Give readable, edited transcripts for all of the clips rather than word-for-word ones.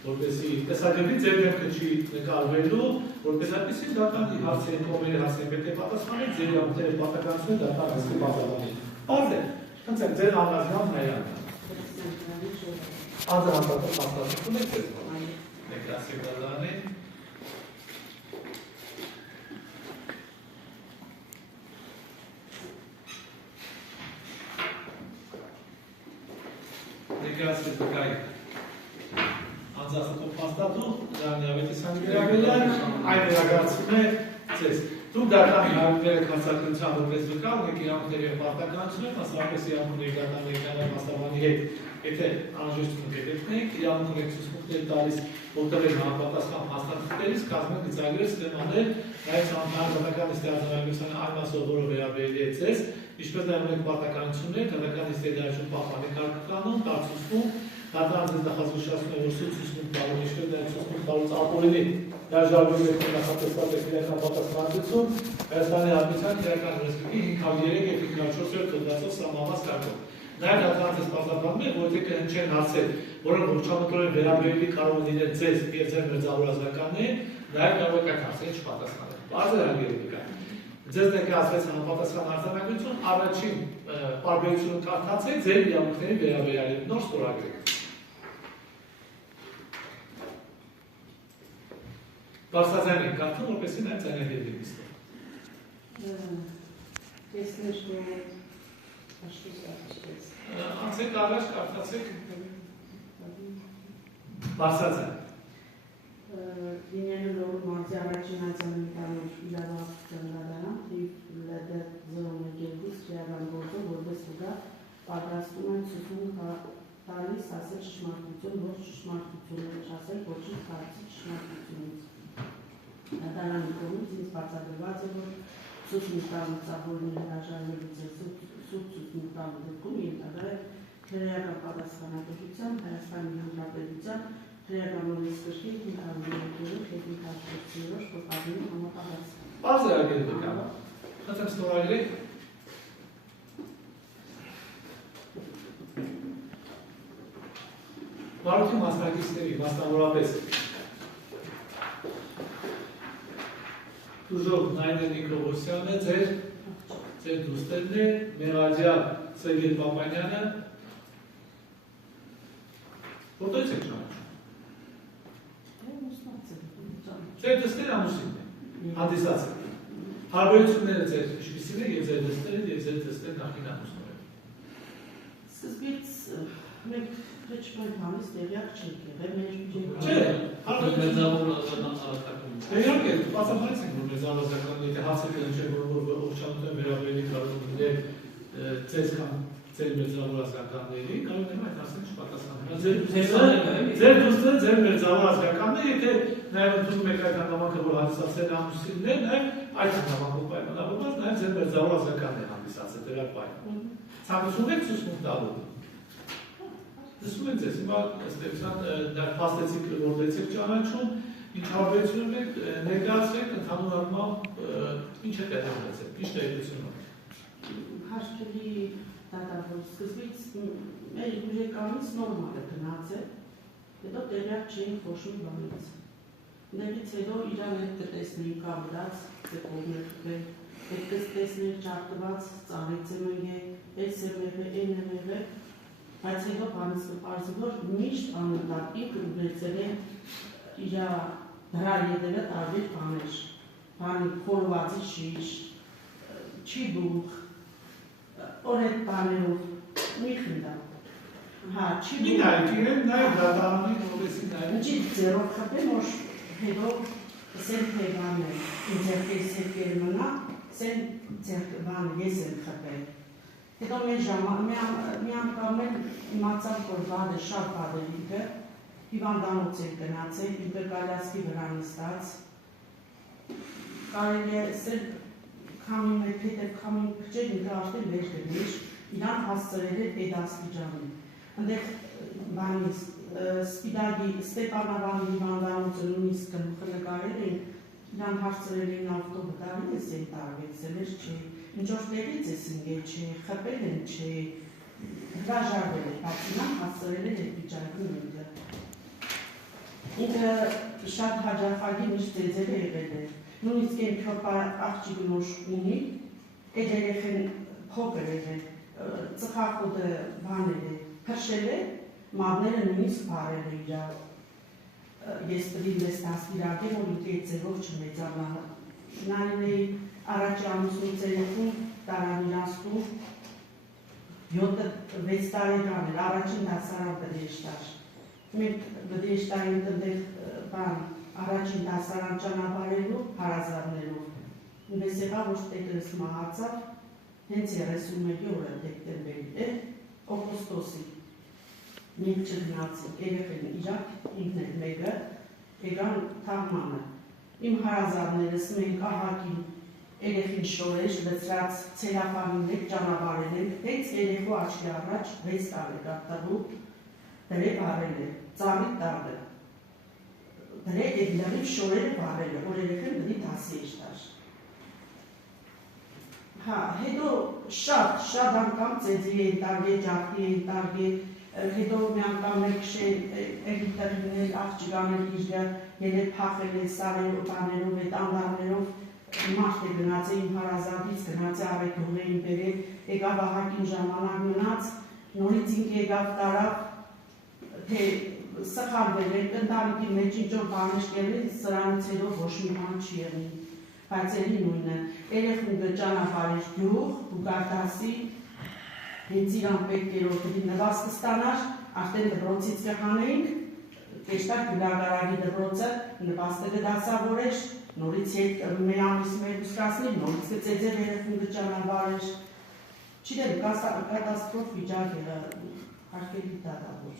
որպեսզի տեսակետի ձեր դեպքը չի նկարվելու, որպես այդպեսի դատանի հարցերի կողմերի հարցերի պետք է պատասխանել, ձեր իրավունքների պարտականությունը դատան հասկի բաժանવાની։ Պարզ է, խնդրեմ, ձեր անձնական հայրան։ Անձնական հաստատություն եք ձեզ ներկայացրեք դատարանին։ Ներկայացրեք վկայի անձնական հաստատում, դրանավետիսան վերաբերյալ, այն վերագարցում է ձեզ։ Դուք դատարանի հարցերը հասարակության որպես վկա ունեք իրավունքների և պարտականությունը, մասնավորապես իրավունքների դատարան ներկայացնող մասնաբանի հետ, եթե անհրաժեշտություն կգտնեք, իրավունք ունեք ցուցմունքներ տալիս օգտվել համապատասխան փաստաթղթերից, կազմել գծագրեր ստեմանել, նաև հանրապետական նիստի այն մասով, որը վերաբերելի է ձեզ, ինչպես նաև ունեք պարտականություններ, դատական նիստի դարաշուն պահպանի կարգականոն, տարածում, դատարան ձեզ նախազգուշացնում է, որ սուտ ցուցմունք տալու, ինչպես նաև ցուցմունք տալուց ապօրինի հրաժարվում եք նախատեսված քրեական պատասխանատվություն Հայաստանի Հանրապետության քրեական ռեստրիկտի 503 և 504 հոդվածով սահմանված կարգով։ Նաև դատարանը ձեզ պարզաբանում է, որ եթե կհնչեն հարցեր, որոնք ողջամտորեն վերաբերելի կարող են լինել ձեզ և ձեր մերձավոր ազգականներին, նաև կարող եք այդ հարցերին չպատասխանել։ Պարզ է հարգելի վկա։ Ձեզ ներկայացվեց համապատասխան արձանագրություն, առաջին պարբերությունը կարդացեք ձեր իրավունքների վերաբերյալ նոր ստորագրեք։ Բարձրաձայն եք կարդում, որպեսզի նաև ձայնագրերի նստում։ Տեսներ աշխատի կարդացեք։ Անցեք առաջ կարդացեք։ Բարձրաձայն։ Լինելու լոռու մարզի առաջին արձանագրականով իրավասության դատարան թիվ ԼԴ 012 քրեական գործով որպես վկա պատրաստում են ցուցմունք տալիս ասել ճշմարտություն, ոչ ճշմարտությունը չասել ոչինչ բացի ճշմարտությունից։ Դատարանի կողմից ինձ բացատրված է, որ ցուցմունք տալուց ապօրինի հրաժարվելուց է սուտ ցուցմունք տալու դեպքում ենթադրել է քրեական պատասխանատվության Հայաստանի Հանրապետության քրեական օրենսգրքի 503-504 փոխադրումի համապատասխան։ Պարզ է արգել վկա։ Խնդրեմ ստորագրեք։ Բարոյթի մասնակիցների, մասնավորապես Toujours Նայնե Նիկողոսյանը, ձեր դուստերն է, Մեղաջյան Սերգեյ Պապանյանը, որտե՞ց եք ճանաչում։ Ձեր դստերը ամուսինն է, հանդիսած է։ Հարաբերությունները ձեր ինչպիսին է և ձեր դստերը և ձեր դստեր նախին ամուսնորեն։ Սկզբից մենք քրեչմայր բանից տեղյակ չենք եղել, մեր Չէ, մեծավոր ազատական Իհարկե, բացահայտեցինք, որ մեծավոր ազատական եթե հարցը կհնչեր, որ ողջամտության վերաբերելի կարող լինել ձեզ կամ ձեր մեծավոր ազգականների, կարող եմ այդ հարցին չպատասխանել։ Ձեր դուստը, ձեր մեծավոր ազգականն է, եթե նաև ընդունում եք այդ հանգամանքը, որ հանդիսացել ամուսինն է, նաև այդ հանգամանքով պայմանավորված, նաև ձեր մեծավոր ազգականն է հանդիսացել դրակ պայման։ Ցանկություն եք ցուցմունք տալու։ Դասում եք ձեզ, հիմա ըստ էության փաստեցիք, որ դեցիք ճանաչում, ինչ հարաբերություն եք ներկայացրեք, ընդհանուր առմամբ ինչ է տեղի ունեցել, ինչ տեղեկություն ունեք։ Հաշվելի դատավոր սկզբից մեր բյուջեկանից նորմալ է գնացել, հետո տեղյակ չէինք ոչ մի բանից։ Դրանից հետո իրար հետ կտեսնեինք կապված, կողմեր խփել, այդպես տեսնել ճարտված, ծառից եմ եկել, այս եմ եղել, այն եմ եղել, բայց հետո բանից կպարզի, որ միշտ անընդհատ ինքը ունեցել է իր դրա ետևը տարբեր բաներ, բանի խորվածի շիշ, չիբուխ, օրետ բաներով մի խնդա։ Հա, չիբուխ։ Մի նայք իրեն նաև դատարանի որպեսի նայք։ Ինչի ձերով խպեմ, որ հետո սեն թեվան է, ինձերքեր սերքեր մնա, սեն ձերքվան ես եմ խպել։ Հետո մեր մի անգամ էլ իմացավ, որ վադ է, շատ վադ է ինքը, հիվանդանոց էր գնացել, ինքը կալյասկի վրա նստած, կարելի է սեր քամին մեկ հետև քամին փճեր, ինքը արդեն վեր գնիշ, իրան հասցրել էր էդ աստիճանի։ Ընդեղ բանից սպիդագի Ստեփանավանի հիվանդանոցը նույնիսկ գլուխը նկարել են, իրան հարցրել էին ավտովտարի ես են տարվեցել էր չէ, ինչ որ տեղից ես ինգել չէ, խպել են չէ, հրաժարվել է, բայց իրան հասցրել էր էդ վիճակի ինքը։ ինքը շատ հաջախագի միշտ ձեզել է եղել է։ Նույնիսկ այն քոպա աղջիկը նոր ունի, այդ երեխեն փոքր է, ծխախոտը բանել է, քրշել է, մատները նույնիսկ բարել է իրար։ Ես պրի մեզ տասվիրագեմ, որ ինքը այդ ձևով չմեծանա։ Նայել էի առաջի ամուսնուց երեխում տարան իրանցու, 7-6 տարեկան էր, առաջին դասարան բդեշտար։ Մենք բդեշտային տնտեղ բան, առաջին դասարան ճանապարհելու, հարազատներով։ Մեզ եղավ, որ տեկրս մահացավ, հենց 31 օրը դեկտեմբերի է, օգոստոսի։ Մենք չգնացինք, երեխեն իրակ, ինքն էր մեկը, եկան թաղմանը։ Իմ հարազատներս մենք ահագին երեխին շորեր, լծրած ցելոֆանի մեջ ճանապարհել ենք, հենց երեխու աչքի առաջ 6 տարեկան տղու դրե բարել է, ծառի տաղը։ Դրե այդ լրիվ շորերը բարել է, որ երեխեն դրի դասի էր տար։ Հա, հետո շատ անգամ ծեծի էին տարգել, ջախտի էին տարգել, հետո մի անգամ մեկ էլիտարիներ, աղջիկաներ իժդը ելել փախել է սարերով, բաներով, այդ անդարներով մարդ է գնաց է, իմ հարազատից գնաց է, արեգող էին բերել, եկավ ահագին ժամանակ մնաց, նորից ինք եկավ տարավ, թե սխալվել է, ընտանիքի մեջ ինչ-որ բաներ կերել, սրանից հետո ոչ մի բան չի եղել, բայց էլի նույնը, երեխուն ճանապարհ գյուղ, Բուգարտասի, հենց իրան պետք էր որ նվաստը ստանար, արդեն դպրոցից կհանեինք, կեշտակ գյուլագարագի դպրոցը նվաստը կդասավորեր, նորից մի ամիս մեր ուսկասնի, նորից կծեծեր երեխուն կճանապարհեր, չիդեմ, կատաստրոֆ վիճակ է, հարկելի դատավոր,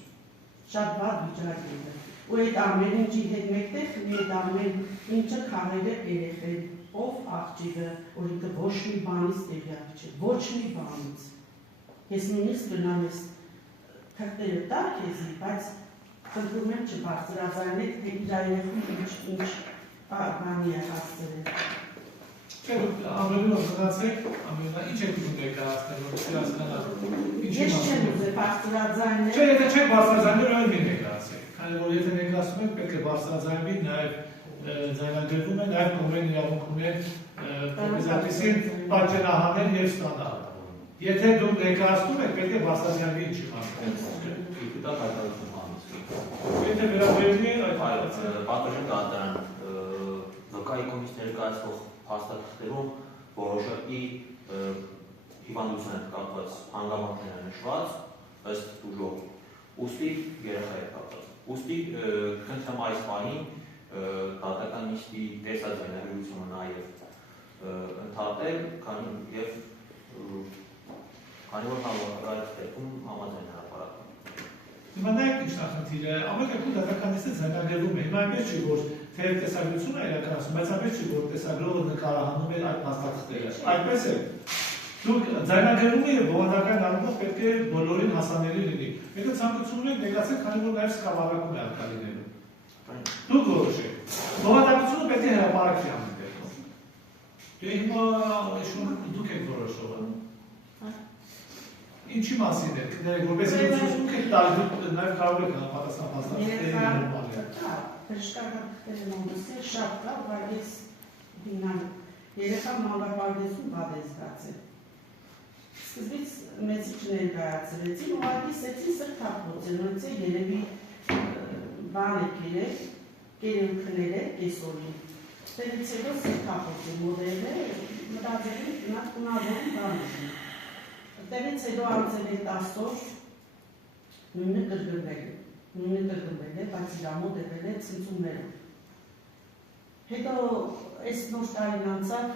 շատ վատ վիճակ է, ու այդ ամեն ինչի հետ մեկտեղ, մի այդ ամեն ինչը քարել է երեխեն, ով աղջիկը, որ ինքը ոչ մի բանից տեղյակ չէ, ոչ մի բանից։ Ես նույնիսկ գնամ ես քրտերը տար քեզի, բայց խնդրում եմ չբարձրացնել, թե իր երեխուն ինչ բանի է հասցրել։ Չէ, ամենուր գնացեք, ամենուր ինչ եք ուզում ներկայացնել, որ հասկանալ։ Ես չեմ ուզում բարձրացնել։ Չէ, եթե չեք բարձրացնել, այլ մի ներկայացեք։ Քանի որ եթե ներկայացում եք, պետք է բարձրացնի, նաև ձայնագրվում է, նաև կողմերն իրավունք ունեն կոմպենսատեսին պատճենահանել և ստանալ։ Եթե դուք ներկայացնում եք, պետք է բարձրացնի ինչի մասնակցել։ Դիպուտատ հայտարարություն հանեցիք։ Եթե վերաբերվում է այդ հայտարարությունը։ Պատժեն կատարան վկայի կողմից ներկայացվող փաստաթղթերում որոշակի հիվանդության հետ կապված հանգամանքներ են նշված, ըստ դուժով, ուստի երեխա հետ կապված։ Ուստի քննեմ այս բանին դատական նիստի տեսաձայնագրությունը նաև ընդհատել, քանի որ համակարգ դեպքում համաձայն հրապարակում։ Հիմա նայեք ինչ նախնդիրը, ամեն երկու դատական նիստը ձայնագրվում է, հիմա այնպես չի, որ թե տեսագրությունը իրականացում, բայց այնպես չի, որ տեսագրողը նկարահանում է այդ փաստաթղթերը, այդպես է։ Դուք ձայնագրվում եք և բովանդական առումով պետք է բոլորին հասանելի լինի։ Եթե ցանկություն ունեք ներկայացեք, քանի որ նաև սկավառակում է արկալիներում։ Դուք որոշեք։ Բովանդակությունը պետք է հրապարակվի ամեն դեպքում։ Դե հիմա դուք եք որոշողը։ Ինչի մասին եք, որպես ուսուցում եք տալ, դուք նաև կարող եք պատասխան փաստաթղթերի նորմալ է։ Բժշկական մոմուսը շատ կա, բայց ես երեխա մանկապարտեզում վատ է զգացել։ Սկզբից մեծի չներկայացրեցին, ուղղակի սեցի սրտափոխել, նույնց է երևի բան է կերել քնել է կեսօրին։ Դերից հետո սրտափոխել մոդելը, մտածել եմ ունավորում բան է։ Դերից հետո անցել է 10 օր, նույնը կրկնվել է, բայց իր մոտ եղել է ցնցումներով։ Հետո այս նոր տարին անցավ,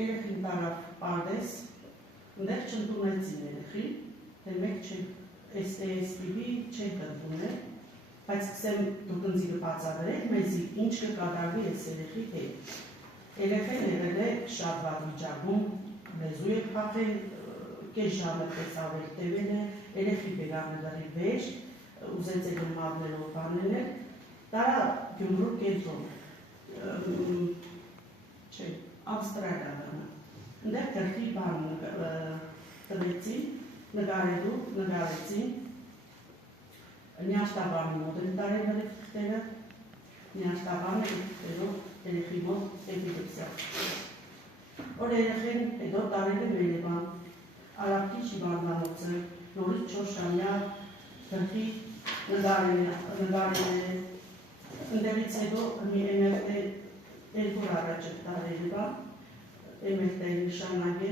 երեխին տարավ պարդես, ընդեղ չընդունեցին երեխի, թե մեկ STSB-ի չեն կընդունել, բայց սկսեմ դուք ընձիրը բացատրեք, մեզի ինչ կկատարվի այս երեխի հետ։ Երեխեն եղել է շատ վատ վիճակում, լեզու է փախել, կես ժամը պես ավել տևել է, երեխի բերանելարի վեր, ուզեց է գմատներով բանել է, տարա Գյումրու կենտրոն, չէ, Ավստրալիան, ընդեղ գրքի բան տրեցին, նկարեցին, նյաշտաբանի մոտ են տարել թղթերը, միաժամանակ երեխի մոտ էպիլեպսիա։ Որ երեխեն հետո տարել է Երևան, Արաբքի Շիվանդանոցը, նորից 4 ժամյա գլխի նկարել է, ընդեղից հետո մի MFT երկու առաջ տարել է, MFT-ի նշանակ է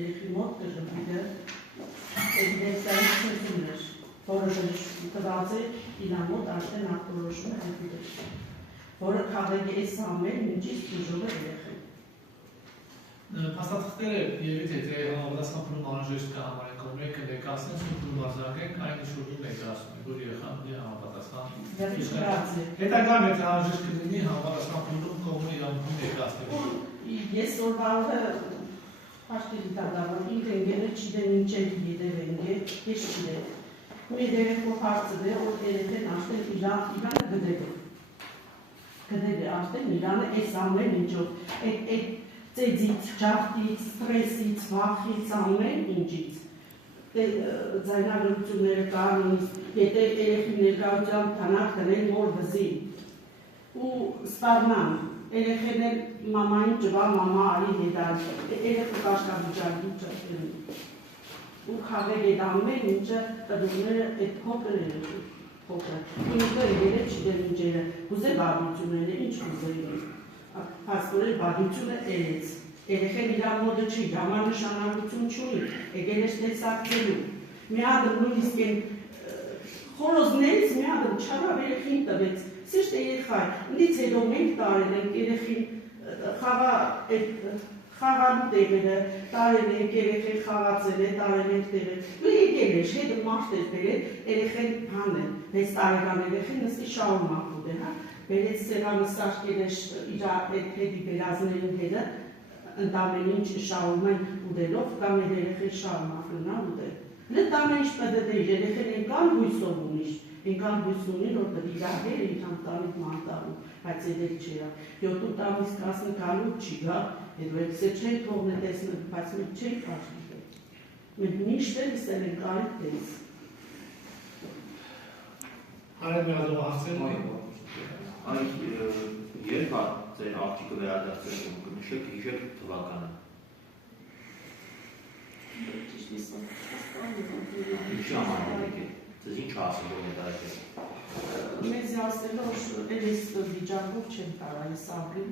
երեխի մոտ կժմպիկը, էպիլեպսիայի ցնցում էր, որը տված է իրա մոտ արդեն ախտորոշում է էպիլեպսիա, որը քաղաքի այս ամեն ինչից դժող է երեխեն։ Փաստաթղթերը ևիթ է թե համապատասխան փուլում անհրաժեշտ կա համարենքով մեկը ներկայացնեն ու փուլում արձանագրենք այն շուրջ ներկայացնում, որ երեխան ունի համապատասխան։ Հետագայում եթե անհրաժեշտ կլինի համապատասխան փուլում կողմը իրավունքում ներկայացնելու։ Ես օրվա օրը հաշտելի դադարում, ինքը ընկերը չիդեն ինչեր ետև ես չիդեն։ Ու երեխով հարցը դե, որ երեխեն աշտեն իրանը գդել է։ Գդել է աշտեն իրանը այս ամեն ինչով, ծեծից, ջախտից, ստրեսից, վախից, ամեն ինչից։ Ձայնագրությունները կան, եթե երեխի ներկայությամբ թանակ տնեն մոր վզի ու սպառնան, երեխեն էլ մամային ջվա, մամա արի հետար, երեխը կաշկավիճակի ճրտին ու խաղեր էդ ամեն ինչը կդումները էդ փոքր երեխի, փոքր։ Ինքը երեխ չիդեմ ինչերը, ուզե բադությունները, ինչ ուզեին։ Հասկորել բադությունը էլեց, երեխեն իրան մոդը չի, ժամանշանալություն չունի, եկել ես տեսակցելու, մի ադմ նույնիսկ են խորոզներից մի ադմ չարավ երեխին տվեց, սիշտ է երեխայ, ընդից հետո մենք տարել ենք երեխին խաղալու տեղերը, տարել ենք երեխեն խաղացել է, տարել ենք տեղեր, ու եկել ես, հետը մարդ էր բերել, երեխեն հան է, 6 տարեկան երեխեն նստի շահումակ ուտ է, Բերեց սեղանը սաշկել է իրա հետի բերազներին հետը, ընդամեն ինչ շահում են ուդելով, կամ էր երեխեն շահումակ ննա ուդել։ Լտամեն ինչ պդդ է, երեխեն ենքան հույսով ունիշ, ենքան հույս ունի, որ պդ իրահեր են համտանիք մանտարում, բայց եդել չերա։ 7 տամիս կասն կալու չի գա, հետո եկսե չեն թողն է տեսնը, բայց մենք չենք պաշտիկել։ Մենք միշտ էլ իսել ենք արիք տես։ Արեդ մի ազով աղցել Այս երբ է ձեր աղջիկը վերադարձել ու կնշեք հիշեք թվականը։ Ինչի ամանալիք է, ձեզ ինչ ասել որ է դա Մեզ ասելով էլ ես վիճակով չեմ կարա ես ապրիմ,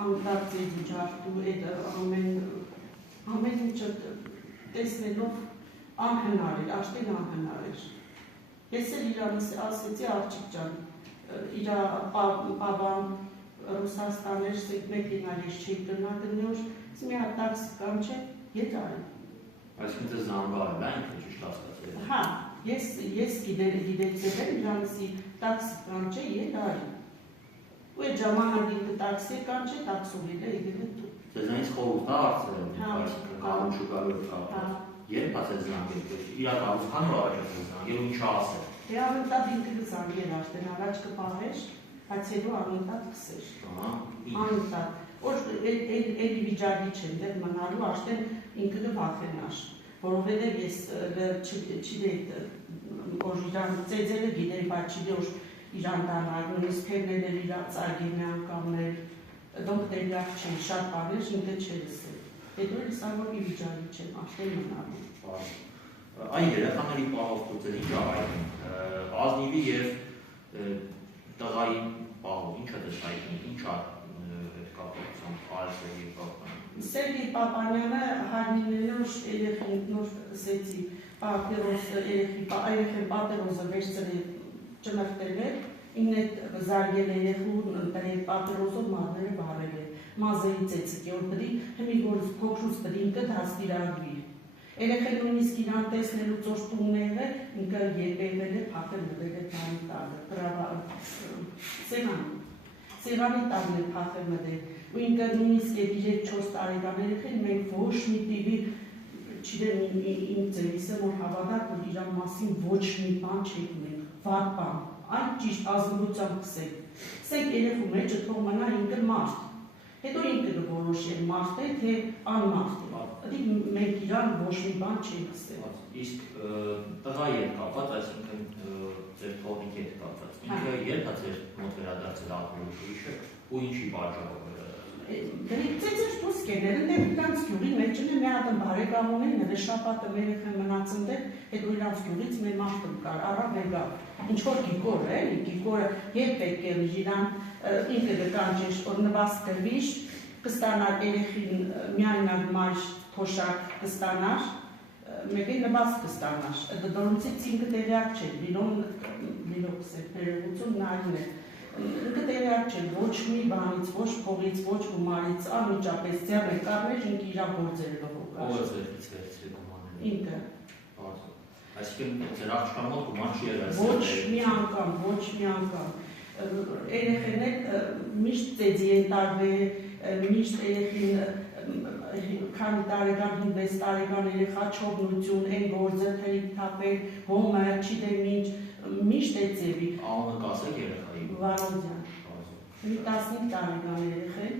անտակ ձեր վիճակտու ամեն ինչը տեսնելով անհնար էր, աշտեն անհնար էր։ Ես էլ իրանս ասեցի աղջիկ ջան, իրա պաբան Ռուսաստան էր, մեկինալ ես չի տնագնոր, մի հատ տաքս կամ չէ, ետ արի։ Այսինքն ձեզ զանգալ է, ինքը ճիշտ հասկացել։ Հա, ես գիտեցել եմ իրանսի տաքս կամ չէ, ետ արի։ Ու այդ ժամանակ ինքը տաքսի կամ չէ, տաքսովիլ է, եկել է դու։ Ձեզանից խորհուրդ հարցրել, կանոն շուկայով կապված։ Երբ է ձեզ զանգել, իրականության ու առաջ է զանգել, ու ինչ ասել։ Անընդհատ ինքը կզանգեր արդեն առաջ կպահեր, բայց հետո անընդհատ կսեր։ Անընդհատ։ Որ էլի վիճակի չեմ դեր մնալու արդեն ինքը կվախենար, որովհետև ես չիդեի որ իրան ծեծելը գիտեի, բայց չիդեի որ իրան տանալ, նույնիսկ թերնել էր իրան ծարգենի անգամներ, դոնք տեղյակ չեն, շատ բաներ ինքը չէր լսել։ Հետո էլ սա որ մի վիճակի չեմ, արդեն մնալու։ Այն երեխաների պահով ձեր ինչ ավայրում, ազնիվի և տղայի պահով, ինչ է դες հայտնի, ինչ է հետ կապակցությամբ արեսերի կապակցությամբ։ Սերգեյ Պապանյանը հարնիներով երեխին նոր սեցի երեխեն պատերոզը վերցրել ճնրտել էր, ինն էտ զարգել երեխուն ընտրել պատերոզով մատները բարել է, մազերի ծեցիկ է, որ պդի հմի որս փոքրուց պդի ինքը դաստիրագվի։ Երեխեն նույնիսկ իրան տեսնելու ծոշտումները ինքը երբևել է փախել մտել է տանի տանը, սեղանի տանն է փախել մտել, ու ինքը նույնիսկ է 3-4 տարեկան երեխեն մենք ոչ մի տիվի չիդեմ իմ ձերիսը, որ հավատակ, որ իրան մասին ոչ մի բան չեք ունենք, վատ բան, այն ճիշտ ազնվությամբ կսեք, սեք երեխու մեջը թող մնա ինքը մարդ, հետո ինքը կորոշի մարդ է, թե անմարդ է, դիք մենք իրան ոչ մի բան չենք կսել։ Իսկ տղայի հետ կապված, այսինքն ձեր թողնիկի հետ կապված, ինքը երբ է ձեր մոտ վերադարձել ապրիլի չէ, ու ինչի պատճառով Դրիքցեց դուս կեները դե իրանց գյուղի մեջ ունի մի հատ բարեկամ ունի նվեշապատը երեխան մնացել այդ իրանց գյուղից մեր մարդը կար առավ եկա ինչ որ գիկոր է գիկորը երբ եկել իրան ինքը դրանց որ նվազ դրվիշ կստանար երեխին միայնակ մայր փոշակ կստանար մեկի նվազ կստանար դրանցից ինքը տեղյակ չէ լիրոք սեպերություն նայում է ինքը տեղյակ չէ ոչ մի բանից ոչ փողից ոչ գումարից անմիջապես ձեռը կառներ ինքը իր գործերը գողոք ո՞վ է վերցրել գումարները ինքը այսինքն ձեր աղջկա մոտ գումար չի եղել ոչ մի անգամ երեխեները միշտ ծեծի են տարվել միշտ երեխին քանի տարեկան 5-6 տարեկան երեխա չողնություն են գործը թրիկ թափել հոմը չիդեմ ինչ միշտ է ձևի անունը կասեք երեխայի Վարոդյան մի 15 տարեկան երեխեն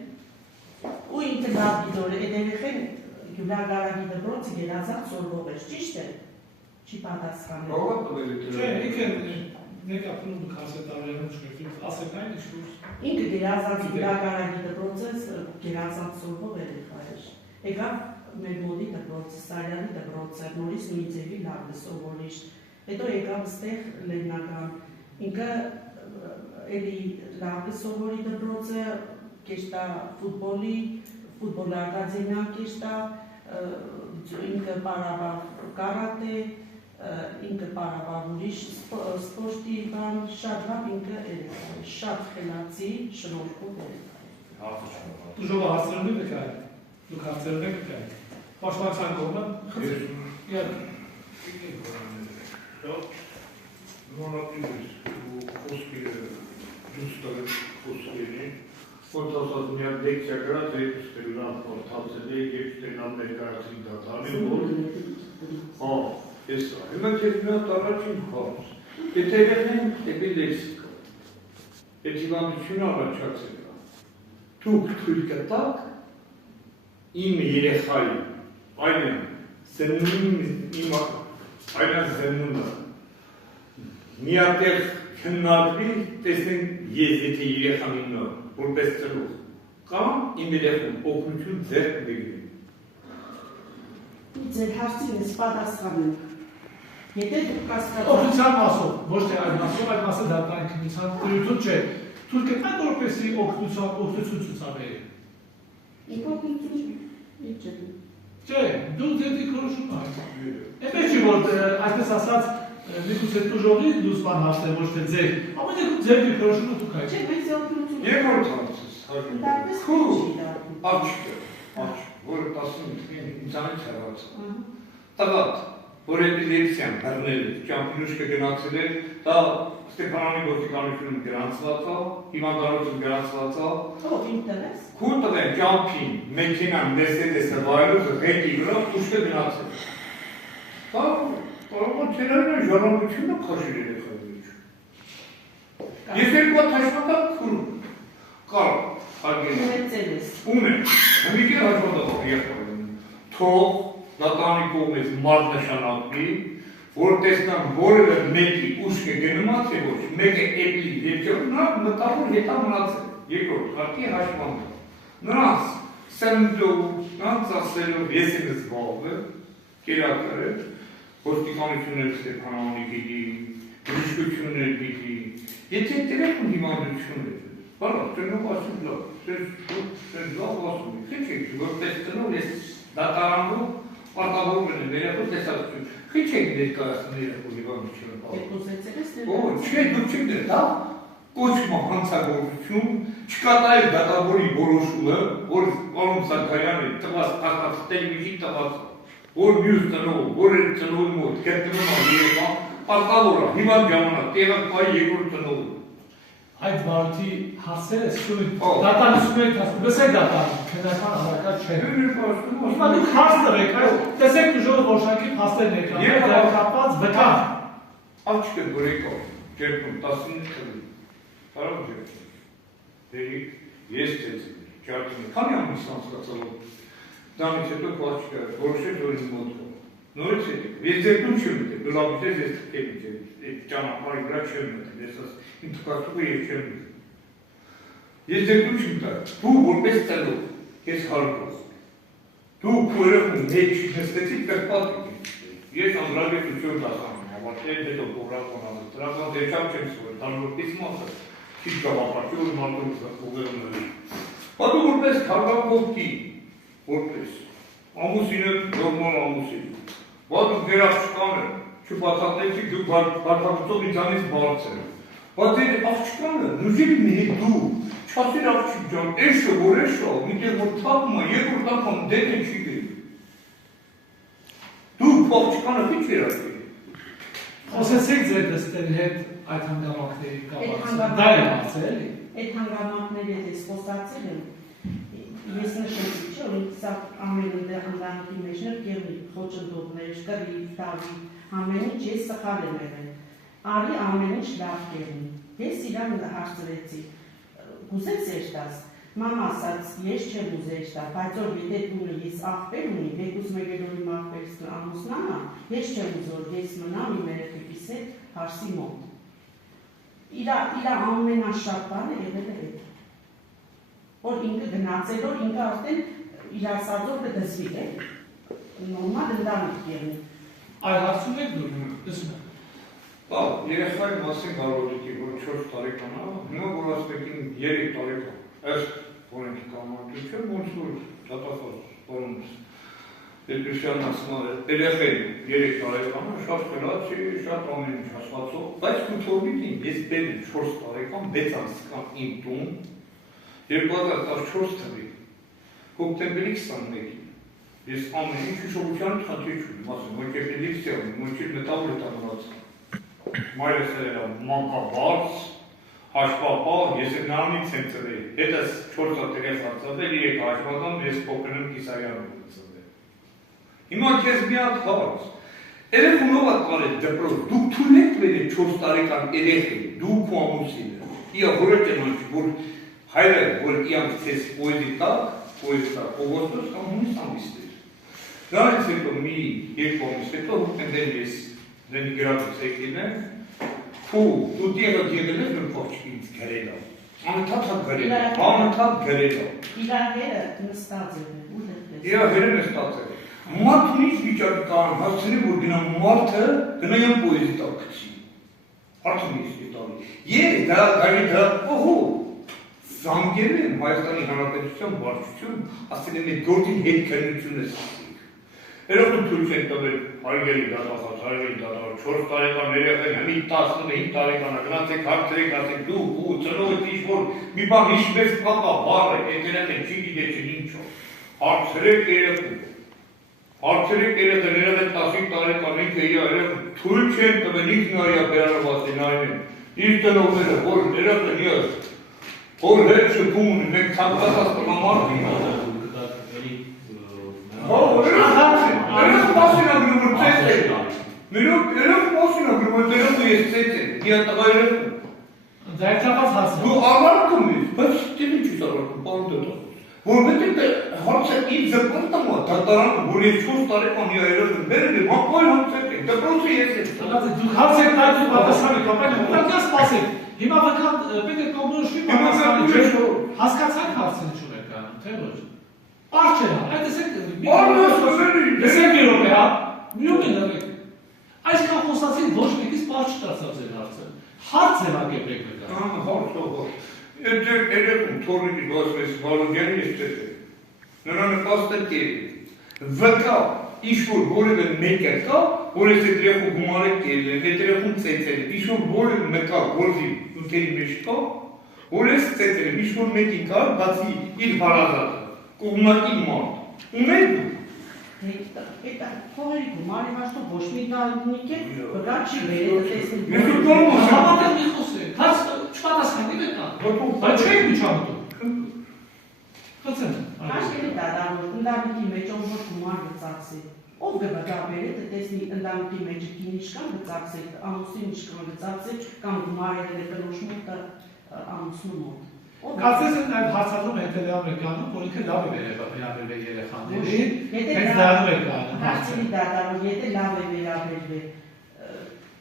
ու ինքը լավ գիտոր է երեխեն գյուլագարագի դպրոցի գերազանց սորվող էր ճիշտ է չի պատասխանել չէ ինքը Neka până casetare nu știu, asta e nici nu. Ինքը գերազանց գյուլագարագի դպրոցը գերազանց սորվող երեխա էր եկավ մեր մոդի դպրոցը Սարյանի դպրոցը նորից նույն ձևի լավ սովորիչ հետո եկավ ստեղ լեննական ինքը էլի լավ սովորի դպրոցը կեշտա ֆուտբոլ ակադեմիա կեշտա ինքը պարավավ կարատե ինքը պարավավ ուրիշ սպորտի բան շատ լավ ինքը շատ խելացի շնորհքով Tu joga հարցերն եք այ դուք հարցերն եք այ Պաշտպանության կողմը Իա Նորատիվս ու խոսքի դուստը խոսքերի ֆոտոսած մի հատ լեկցիա գրած է ստելան փորձել է եւ ստելան ներկայացին դատարանի որ Ես հիմա ես մի հատ առաջին հարց եթե եղեն դեպի լեքսիկա Էջիվանությունը առաջացել է Դուք թույլ կտաք իմ երեխայի այլն զենունը միատեղ քննարկվի տեսնեն ես եթե երեխան ինը որպես ծնող կամ իմ երեխան օգնություն ձեռք բերի Ձեր հարցին ես պատասխանում Եթե դուք կասկածում Օգնության մասով, ոչ թե այդ մասով, այդ մասը դատարանի քննության դրություն չէ Թույլ կտաք որպեսզի օգնություն ցուցաբերի Իմ օգնություն ինչ է Չէ, դու ձեր դիրքորոշում Էնպես չի որ այսպես ասած միգուցե տուժողի դուս բան հաշտել ոչ թե ձեր ամեն դեպքում ձեր դիրքորոշումը դուք այլ Չէ, մենք օգնություն Երկրորդ հարցս Դարպես Քու չի դա աչք որը 15-ից հեռաց Տղատ որ էպիլեպսիան բռնել ճամփինուշ կգնացել է դա Ստեփանանի գործիկանությունում գրանցված է հիվանդանոցում գրանցված է Ո՞վ ինտերես Քու տղեն ճամփին մեքենան Mercedes-ը վայրոց ռեդի վրա ուշքը գնացել Դա կարող է չերային ժառանգությունը քաշել երեխայի Ես երկու հաշվատակ քուր կարող Ունեցել Ում է Հմիկի հաշվատակ եղբայրն Թող դատարանի կողմից մարզնշանակվի որ տեսնան որևէ մեկի ուշքը գնումած է ոչ մեկը էպի երկրորդ նա մտավոր հետա մնացել երկրորդ հարկի հաշվանդը նրանց սննդով նրանց ասելով ես եմ զբաղվել կերակրել ոստիկանություններ Ստեփանանի գիտի բժշկություններ գիտի եթե տերեկուն հիվանդություն է բարա տնով ասում լավ ես լավ ասում քիչ որպես տնով ես դատարանում Պարտավորում են ներեխոս տեսածություն, խիչ եք ներկայացնում ներեխոս հիվանդությունը Եկոսեցել Օ, չէ, դուք չեք դեր, դա կոչում է հանցագործություն, չկատարել դատավորի որոշումը, որ պարոն Սաքարյանը տված կախախտել միջի տված, որ մյուս տնով, որ այդ տնովի մոտ գտնվում է երեխան, պարտավոր է, հիվանդ ժամանակ, տեղակ պայի երկրորդ տնով Այդ բարդի հարցերը սույն դատարանություն եք հասնում, լսեք դատարան, քննական հավաքած չեն Հիմա դուք հարց տվեք, տեսեք ուժով որշակի փաստերն էկրանում, դա կապված վկա Աչքը գորեկով, ջերքում 15 խլի, կարող ջերքում, դերիկ, ես ծեցին, ճարտին, քանի ամիս անցկացալով, դամից հետո պաչկը, որոշեք որ իմ մոտ կով, նորից ետիք, ես ձերքում չեմ մտել, գլավիճ ես թքել իմ ճանապարի վրա չեմ մտել, ես իմ թկացուկը և չեմ մտել, Ես դեպքում չեմ տա, դու որպես ծելով, ես հարկով, դու քույրում մեջ նստեցիք պեղպատիկ, ես անհրաժեշտություն դասանում, հավատել հետո կողրակոն ամս, տրական դեչակ չեմ սովեր, դարվորպես մասը, քիչ գավապատյուր մարդում ուղերումների։ Պատու որպես թարգակովքի, որպես, ամուսինը նորմալ ամուսին, պատու գերաղչկանը, չբացատեցիք դու բարձակցող ինձանից բարձր, բայց էր աղչկանը, նուժիլ մի հետ դու, չասիր աղջիկ ջան, էշը, որ էշը, միտեղ որ թապում է, երկրորդ անգամ դեպը չի գրի։ Դու աղջիկանը քիչ վերածի։ Խոսեցեք ձեր դստերի հետ այդ հանգամանքների կապակցությամբ, դա է հարցը էլի։ Այդ հանգամանքների հետ ես խոսացել եմ, ես նշեցի, չէ, որ սա ամեն ընտանիքի մեջներ կեղնի, խոչընդոտներ, կռիվ, դավի, ամեն ինչ ես սխալ եմ եղել։ Արի ամեն ինչ լավ կեղնի։ Ես իրան հարցրեցի, կուզես էշտաս, մամա ասաց, ես չեմ ուզեր էշտա, բայց որ եթե դուրը ես աղբեր ունի, վեկուս մեկերորի մաղբերս ամուսնանա, ես չեմ ուզոր, ես մնամ իմ երեխեքիս հետ հարսի մոտ։ Իրա ամենաշատ բանը եղել է հետ, որ ինքը գնացելով, ինքը արդեն իրասարդով կդզվի է, նորմալ ընդանիք եղնի։ Այ հարցում եք դուր, դսում եք։ Երեխայի մասին կարողոտիկի, որ 4 տարեկան է, հիմա որ ասպեկին 3 տարեկան, այս որենքի կամարտություն, ոնց որ դատախոս որոնց Պետրոսյանն ասում է, երեխային 3 տարեկան է, շատ խելացի, շատ ամեն ինչ հասկացող, բայց կութորմիկին ես բերեմ 4 տարեկան, 6 ամսական իմ տուն, 2014 թվի, հոկտեմբերի 21-ին, ես ամեն ինչ հիշողության խնդիր չունեմ, ասում, որ կեպեդիքսիա ունեմ, որ չի մետավոր է տանորացան։ Մայրս էր մանկաբարձ, հաշվապահ, ես նրանից եմ ծրել, հետս 4 հատ ծրել, 3 հաշվական, ես փոքրն եմ Կիսարյանում ծրել։ Հիմա քեզ մի հատ հարց, երեխունով հատ կարել դպրոց, դուք թույլ եք տվել 4 տարեկան երեխի, դուք ու ամուսինը, իա որը տեմանք, որ հայրը, որ իանք ցես պոեզի տակ, օգոստոս կամ հունիս ամիսներ։ Դրանից հետո մի 2 ամիս հետո հուկտեմբեր ես Դենի գրատուց եկին է, դու դիեղը դիեղել ես որ փոխչիկ ինձ գրել է, անընդհատ գրել է։ Իրա հերը նստած է, Իրա հերը նստած է։ Մարդուն ինչ վիճակի կարան հասցնի, որ գնա մարդը գնա յան պոեզի տակ քչի։ Արդեն ես տալի։ Եվ դա գարի դա օհո, զանգել են Հայաստանի Հանրապետության վարչություն, ասել են այդ գործին հետ քննություն է սկսել։ Երբ դու ցույց եք տվել հարգելի դատախազ, 4 տարեկան երեխան, հիմի 15 տարեկան է, գնացեք հարցրեք, ասեք դու ծնողդ ինչ-որ մի բան հիշվեց կապա, բառ է, այդ երեխան չի գիտեցին ինչով, հարցրեք երեխան 15 տարեկան ինքը երեխան թույլ չեն տվել ինքն այա բերանավասին այն են, իր տնողները, որ երեխան ես, որ հետ շփում ունի, մենք ցանկացած տղամարդին Երեխ մասինագրում որ ծեց է, երեխ մասինագրում որ երեխ ես ծեց է, իա տղա երեխ Դա այդքանված հասը Դու աղարկում ես, բայց տեն ինչ ես աղարկում, պարոն դետա Որովհետև հարցը իմ զրպարտամ է, դատարանում, որ ես 4 տարեկան իա երեխ բերել եմ, հապայ հանցեք եք, դպրոցը ես եմ Դուք հարց եք տայր դու պատասխանի կապել, ուղղակի սպասեք Հիմա վկան պետք է կողմնոշվի հասկացանք հարցը ինչ ունեք կանում, թե ոչ Պարչ է, այդ դեսեք երոպ է, միում են դավեք Այսքան խոսացին ոչ մեկից պարչ չտացավ ձեր հարցը Հարց է հագեպրեք վկան Հարց երեխում թորնիկի դասվես վարուգյանի ես ծեզ է Նրա նպաստ է կերի Վկա, ինչ-որ որևէ մեկը կա, որ ես այդ երեխու գումար է կերել են, այդ երեխում ծեծել են, ինչ-որ որևէ մեկա, որի ընկերի մեջ կա, որ ես ծեծել եմ, ինչ-որ մեկին կա, բացի իր հարազատը, կողմնակի մարդ, ունեք դու Այդ փողերի գումարի հաշտով ոչ մի դալնիկ է, վկա չի վերել տեսնել Համատեղ մի խոսեք, հարց չպատասխանիվ եք կան, բայց չեք միջամտում Խծեմ Հաշկելի դադավոր, ընդանիքի մեջ ով որ գումար գծացի Ով գվկաբեր է, տեսնի ընդանիքի մեջ կին իշկան գծացի, ամուսին իշկան գծացի կամ գումարել է կնոշ մոտը ամուսնու մոտ Կարծես են նաև հարցադրում հետևյալ մեկանում, որ ինքը լավ է վերաբերվել երեխաներին, հենց դառնում է կանում Հաշկելի դադավոր, եթե լավ է վերաբերվել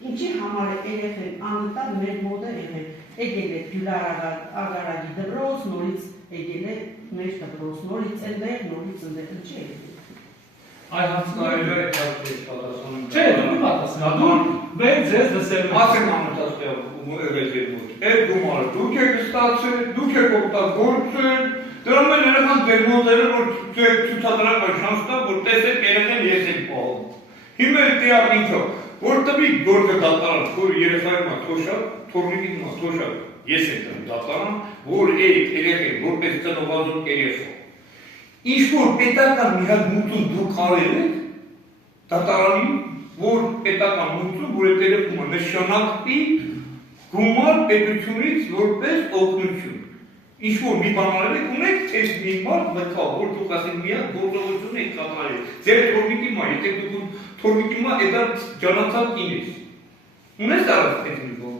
Ինչի համար է երեխեն անընդհատ մեր մոտ է եղել եկել է Գյուլարագարագի դպրոց, նորից եկել է մեր դպրոց, նորից այնտեղ, նորից այնտեղ չի եկել։ Այ հարցնայել է պատասխանում։ Չէ, դու պատասխան, դու մենք ձեզ դսել Ասեմ ամենաստեղ ուրեղեցել այդ գումարը դուք եք ստացել, դուք եք օգտագործել, դրանով են երեխան ձեր մոդելը, որ ձեր ցուցադրական շանս տա, որ տեսեք երեխան ես եմ պահում։ Հիմա դիակ ինքը, որ տվի գործը դատարան, որ երեխայի մա թոշակ, թորնիկի մա թոշակ, ես եմ դատարան, որ այդ երեխան որպես ծնողազոտ երեխա ինչ-որ պետական մի հատ մուտում դուք արել եք, դատարանի, որ պետական մուտում, որ այդ երեխումը նշանակվի գումար պետությունից որպես օգնություն։ Ինչ-որ մի բան արել եք, ունեք թես մի մարդ մտա, որ դուք ասեք մի հատ գործողություն եք կատարել։ Ձեր թորնիկի մա, եթե դուք թորնիկի մա էդա ջանացած ինես։ Ունես արած այդ մի բան։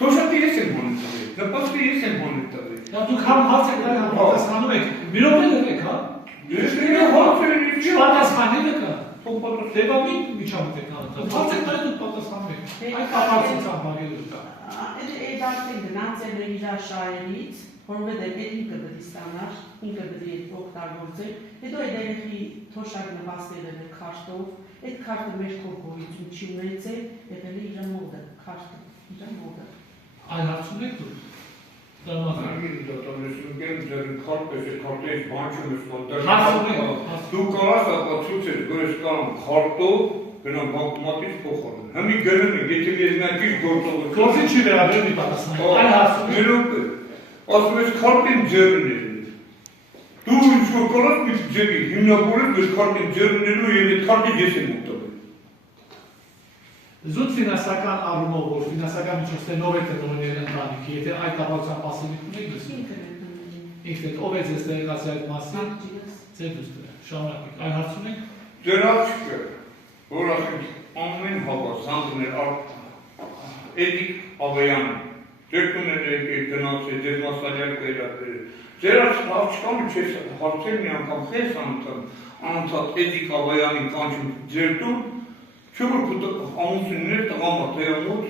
Թոշակը ես եմ հանել տվել, նպաստը ես եմ հանել տվել։ Դուք համ հարց եք դրան պատասխանում եք, մի րոպե դրեք, հա։ Ես հարց եմ Չի պատասխանելը կա։ Դեպա մի միջամուտ եք անում։ Հարց եք դրան դուք պատասխանում եք։ Այդ կապակցության բաղելուց կա։ Այդ արդեն գնացել է իր շահերից, որովհետև այդ ինքը պետք է ստանար, ինքը պետք է օգտագործել, հետո այդ երեխի թոշակ նվաստել է քարտով, այդ քարտը մեր կողմից չի ունեցել, եղել է իր մոդը, քարտը, իր մոդը։ Այլ հարց ունեք դուք։ Դու կարաս ապացուցել, որ ես կարամ քարտով գնամ բանկոմատից փոխարեն։ Հիմի գնում եմ, եթե ես նա ճիշտ գործողություն։ Գործի չի վերաբերում մի պատասխան։ Այլ հարց ունեք։ Ասում ես քարտին ձեռնել։ Դու ինչ-որ կարաս մի ձևի հիմնավորել ես քարտին ձեռնելու և այդ քարտի ես եմ ուտել։ Զուտ ֆինանսական առումով, որ ֆինանսական միջոցներով եք տնօրինել ընտանիքի, եթե այդ կապակցությամբ ասելիք ունեք դուք։ Ինքն ով է ձեզ տեղեկացրել այդ մասին։ Ձեր դուստը։ Շարունակեք։ Այլ հարց ունեք։ Ձեր աղջիկը, որ ասենք ամեն հավաս զանգներ Էդիկ Ավեյանը, ձեր տունել եք գնացել, ձեր մասալյալ կերակրել։ Ձեր աղջիկանը չես հարցել մի անգամ խես անընդհատ Էդիկ Ավեյանի կանչում ձեր տուն, չէ որ ամուսիններ տղամա տեղամոտ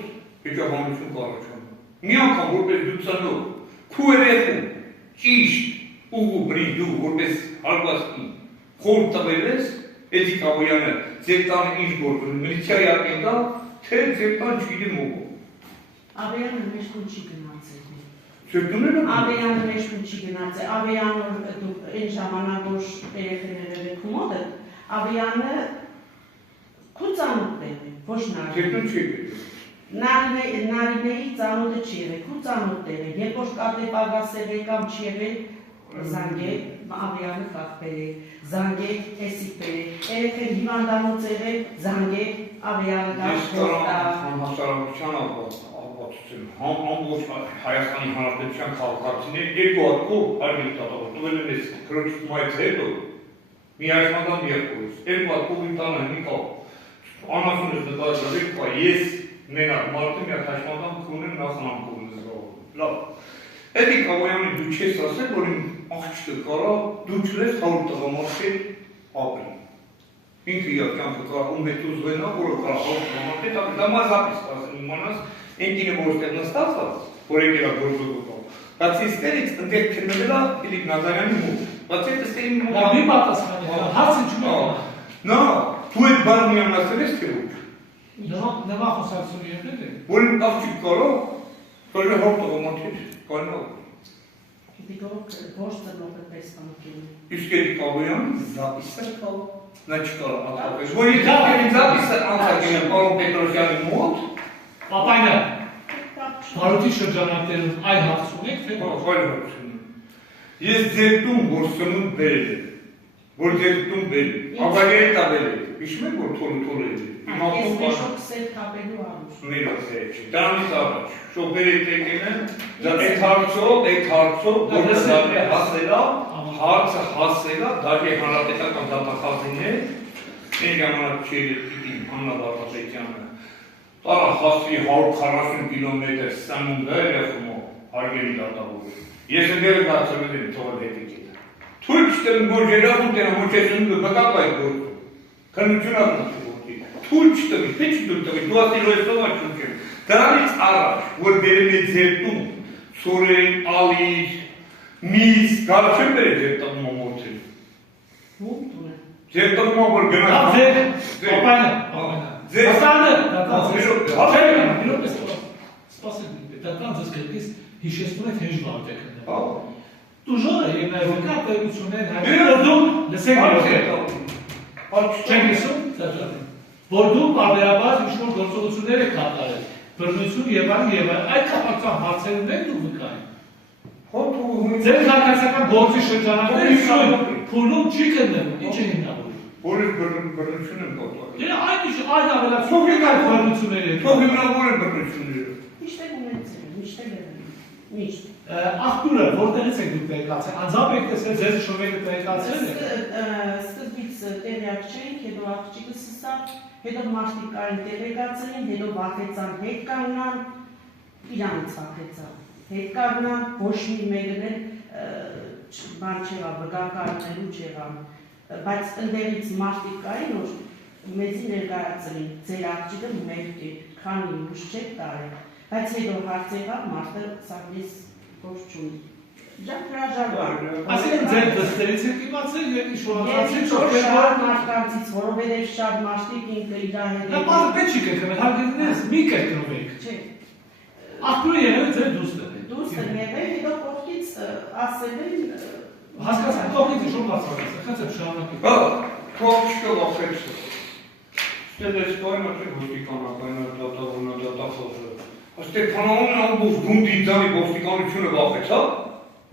հեճաբանություն կառաջանում։ Մի անգամ որպես դու ծնող, քու երեխու ճիշտ ուղու բրիդու որպես հարգվածքի խորհուրդ տվել ես, Էդիկ Ավեյանը ձեր տանը ինչ գործ ունի, միլիցիայի ակենտա, թե ձեր տան չգիտեմ ով։ Ավեյանը մեր տուն չի գնացել։ Ձեր տունը Ավեյանը մեր տուն չի գնացել։ Ավեյանը այն ժամանակ որ երեխաները եք մոդը, Ավեյանը Քուցանոթն է, ոչ նարին։ Ձեր տուն չի գետել։ Նարինեի ծանոթը չի եղել, քուցանոթն է, երբ որ կատեպագասել է կամ չի եղել, զանգեք, Ավեյանը կախվել է, զանգեք, էսիպել է, երեքեն հիվանդանոց եղել, զանգեք, Ավեյանը կախվել է։ Համհասարակության ապացուցել, ամբողջ Հայաստանի Հանրապետության քաղաքացիներ երկու հատկով արմին տատավոր, տվել են ես քրոջ մայց հետո, մի աշխատան եղբորս, երկու հատկով իմ տանը մի կավ, անասուն ես նկարել կա, ես մենակ մարդը մի հատ աշխատան կունեմ նախնամքով նզրով, լավ, Էդիկ Ավեյանի դու չես ասել, որ իմ աղջիկը կարա դու չլես 100 տղամարդեր ապրի։ Ինքը իր կյանքը կարա ում հետ ուզվենա, որը կարա 100 տղամարդեր ապրի, դա մազապիս ասել իմանաս, ինքինը որ ստեղ նստացած, որ եկել է գործողություն, բայց իստերից ընդեղ քննվելա Ֆիլիպ Նազարյանի մոտ, բայց այդ ստերին մոտ։ Դա մի պատասխան է, հարցը չունեք։ Նա, դու այդ բանը միանացել ես թե ոչ։ Նվա խոսակցություն եղել է։ Որ իմ աղջիկ կարա, կարելի 100 տղամարդեր կանա։ Դիգոք ոչ ծնողը պես կանքին։ Իսկ Էդիկ Ավեյանը զապիսը կա, նա չկարա ատապել։ Որ եթե զապիսը անցակել է պարոն Պետրոսյանի մոտ, Պապայնա, բարոյի շրջանակներում այլ հարց ունեք, թե այլ հարց ունեմ։ Ես ձեր տուն որ սնունդ բերել եմ, որ ձեր տուն բերել, ավագերի տաբել եմ, հիշում եք որ թոլը է։ Ես մեշոք սեր կապելու արուշ։ Մեր ասել չի, դրանից առաջ, շոպերի տեկեն են, այդ հարցով, որը դարի հասելա, հարցը հասելա, դարի հանրապետական դատախազիներ, մեր ժամանակ չի պիտի Աննա Վարդապետյանը, տարա հասվի 140 կիլոմետր սանունդը երեխումով, հարգելի դատավորը։ Ես ընդերը դարձել եմ թողել հետիկետը։ Թույլ չտեմ, որ երախուն տենա, որ չես ընդու բկապ այդ գործում, քննություն ակնացի որտի, թույլ չտվի, թե չտվի, դու ասել որ ես տովար չունքեմ, դրանից առաջ, որ բերել է ձեր տուն, Սորեն, ալիր, միս, գալ չեմ բերել ձեր տղմա մորթել։ Ում տուն է։ Ձեր տղմա որ գնաց։ Ձեր, պապայնը, Ձեր Աստանը, Հա, ձեզ կրկից հիշեցնում եք հեշտ բան եք կնել։ Հա։ Տուժորը եւ նաեւ կա պետություններ հայտնի դու լսեք չեք լսում որ դու բարբերաբար ինչ-որ գործողություններ եք կատարել բռնություն եւ այլն այդ կապակցությամբ հարցերում եք դու վկային ձեր քաղաքացիական գործի շրջանակները փուլում չի կնելու ինչ է հիմնավորում որը բռնություն են կատարել դե այդ ավելացում եք այդ բռնությունները թող հիմնավոր են բռնությունները Միշտ ունեցել, միշտ միշտ աղբյուրը որտեղից եք դուք տեղեկացել անձամբ եք տեսել ձեզ շովերը տեղեկացել եք Սկզբից տեղյակ չէինք, հետո աղջիկը սկսավ, հետո մարդիկ այն տեղեկացրին, հետո վախեցան, հետ կանգնան, իրանից վախեցան, հետ կանգնան, ոչ մի մեկն էլ բան չեղավ, վկայականելու չեղավ, բայց ընդերից մարդիկ կային, որ մեզի ներկայացրին, ձեր աղջիկը մերկ է, քանի ուշ չեք տարել, բայց հետո հարց եղավ, մարդը սակիս ոչ չունի։ Շատ հրաժարվար։ Այսինքն ձեր դստերից եք իմացել եւ ինչ-որ շատ մարդկանցից, որովհետեւ շատ մարդիկ ինքը իր հետ։ Դա բանը պետք չի կրկնել, հարգելիներս մի կրկնվեք։ Չէ։ Աղբյուրը եղել ձեր դուստը։ Դուստը եղել, հետո կողքից ասել են հասկացա, կողքից ինչ-որ բացառած է, խեցեք շարունակեք։ Հա, կողքը վախեց։ Ստելես կայնա չէ ոստիկանական դատախոզը։ Աստեղ քանոնն ամբողջ գունդինձանի ոստիկանությունը վախեց, հա։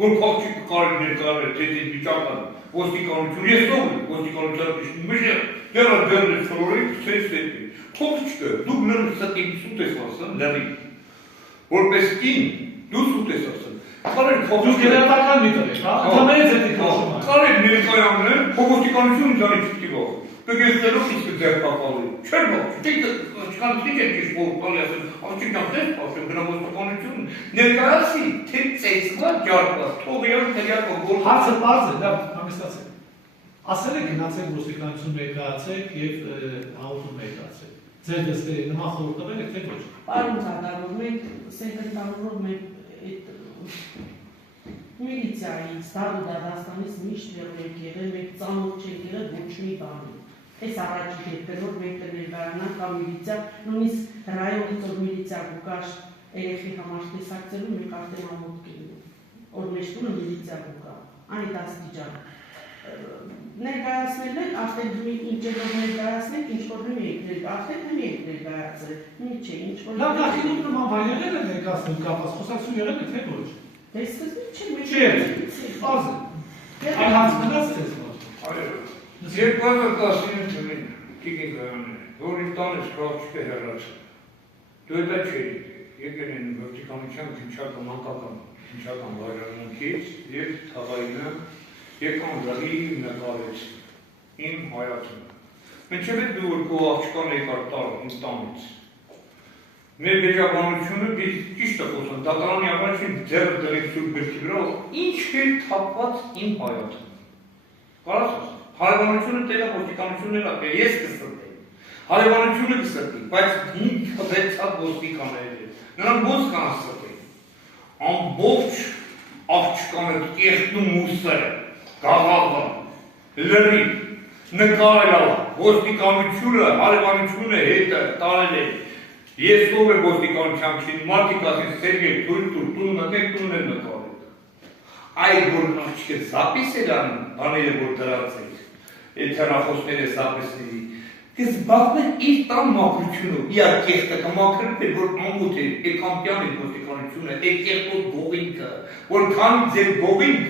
Որ կողքի կարելի ներկաներ թե վիճակը ոստիկանություն ես ով եմ ոստիկանության միշտ դեռ դեռ ծորի ցեստի կողքը դու նոր ստի սուտ ես ասում լավի որպես կին դու սուտ ես ասում կարել կողքը Դուք գերատական մի տվեք, հա։ Ընդամենը ձեր դիքաշում է։ կարել ներկայաններ ոստիկանությունը ձանի չկի ող Պեգեստերով իսկ ձեր կապալի չեր ող չկան դիքեր քիչ որ կալի ասում աչքինա դեր ասում գնամոստիկանություն ներկայացի թե ծեծվա ջարդա թողիան տեղյակը որ Հարցը բարձ է, դա համեստացեք։ Ասել եք գնացեք ոստիկանություն ներկայացեք եւ հաղորդում ներկայացեք։ Ձեր դստերը նման խորհուրդ տվել եք թե ոչ։ Պարոն Թադարով, մենք սեկրետարով մենք այդ միլիցիայից, Դադաստանից միշտ եղել, մենք ծանոթ չենք եղել ոչ մի բանի։ Այս առաջի դեպքերով մենք ներկայանանք կամ միլիցիա, նույնիսկ ռայոնից որ միլիցիա գուկաշ երեխի համար տեսակցելու մենք արդեն ամոթ կինում, որ մեր տունը միլիցիա գուկա, անիտ աստիճան։ Ներկայացնել են, արդեն ինչերով ներկայացնենք, ինչ-որ նույն եք ներկայացնել, արդեն նույն եք ներկայացրել, նույն չէ, ինչ-որ… Լավ, նախինում նման բան եղել է ներկայացնել կապած, խոսակցություն եղել է թե ոչ։ Դե սկզբից չէ, մենք… Չի եղել, բարձ է։ Այլ հարց մնաց ձեզ ոչ։ 2019 թվականին Կիկին գայաններ, որ իմ տանես կաղջիկը հեռացել։ Դու դա չէի, եկել են վերտիկանության քնչական վայրանունքից և թաղայինը եկան լավի նկարեց իմ հայացումը։ Մինչև էդ դու որ քո աղջկան եկար տար իմ տանից։ Մեր վեճաբանությունը ճիշտ է խոսում, դատարանի առաջին ձեռը դրեք սուրբ գրքի վրա, ինչ է թափված իմ հայացումը։ Կարաս ասեմ, հարևանությունը տեղը ոստիկանություններ ա, ես կսրտեի, հարևանությունը կսրտի, բայց 5-6 հատ ոստիկաններ է, նրանք ոնց կան սրտեի, ամբողջ աղջկանը կեղտնում մուսերը, գաղաղը, լրի, նկարելավ, ոստիկանությունը, հարևանությունը հետը, տարել է, ես ով է ոստիկանության չին, մարդիկ ասին Սերգեյ, տունը նկարել։ Այդ որ աղջիկը զապիս էր անում, բաները որ դրած էր, այդ հեռախոսները զապիսների, կզբաղվեն իր տան մաքրությունով, իար կեղտը կմաքրվել, որ ամուտ էր, էկամպյան էր ոստիկանությունը, կեղտոտ գողինքը, որ քանի ձեր գողինք,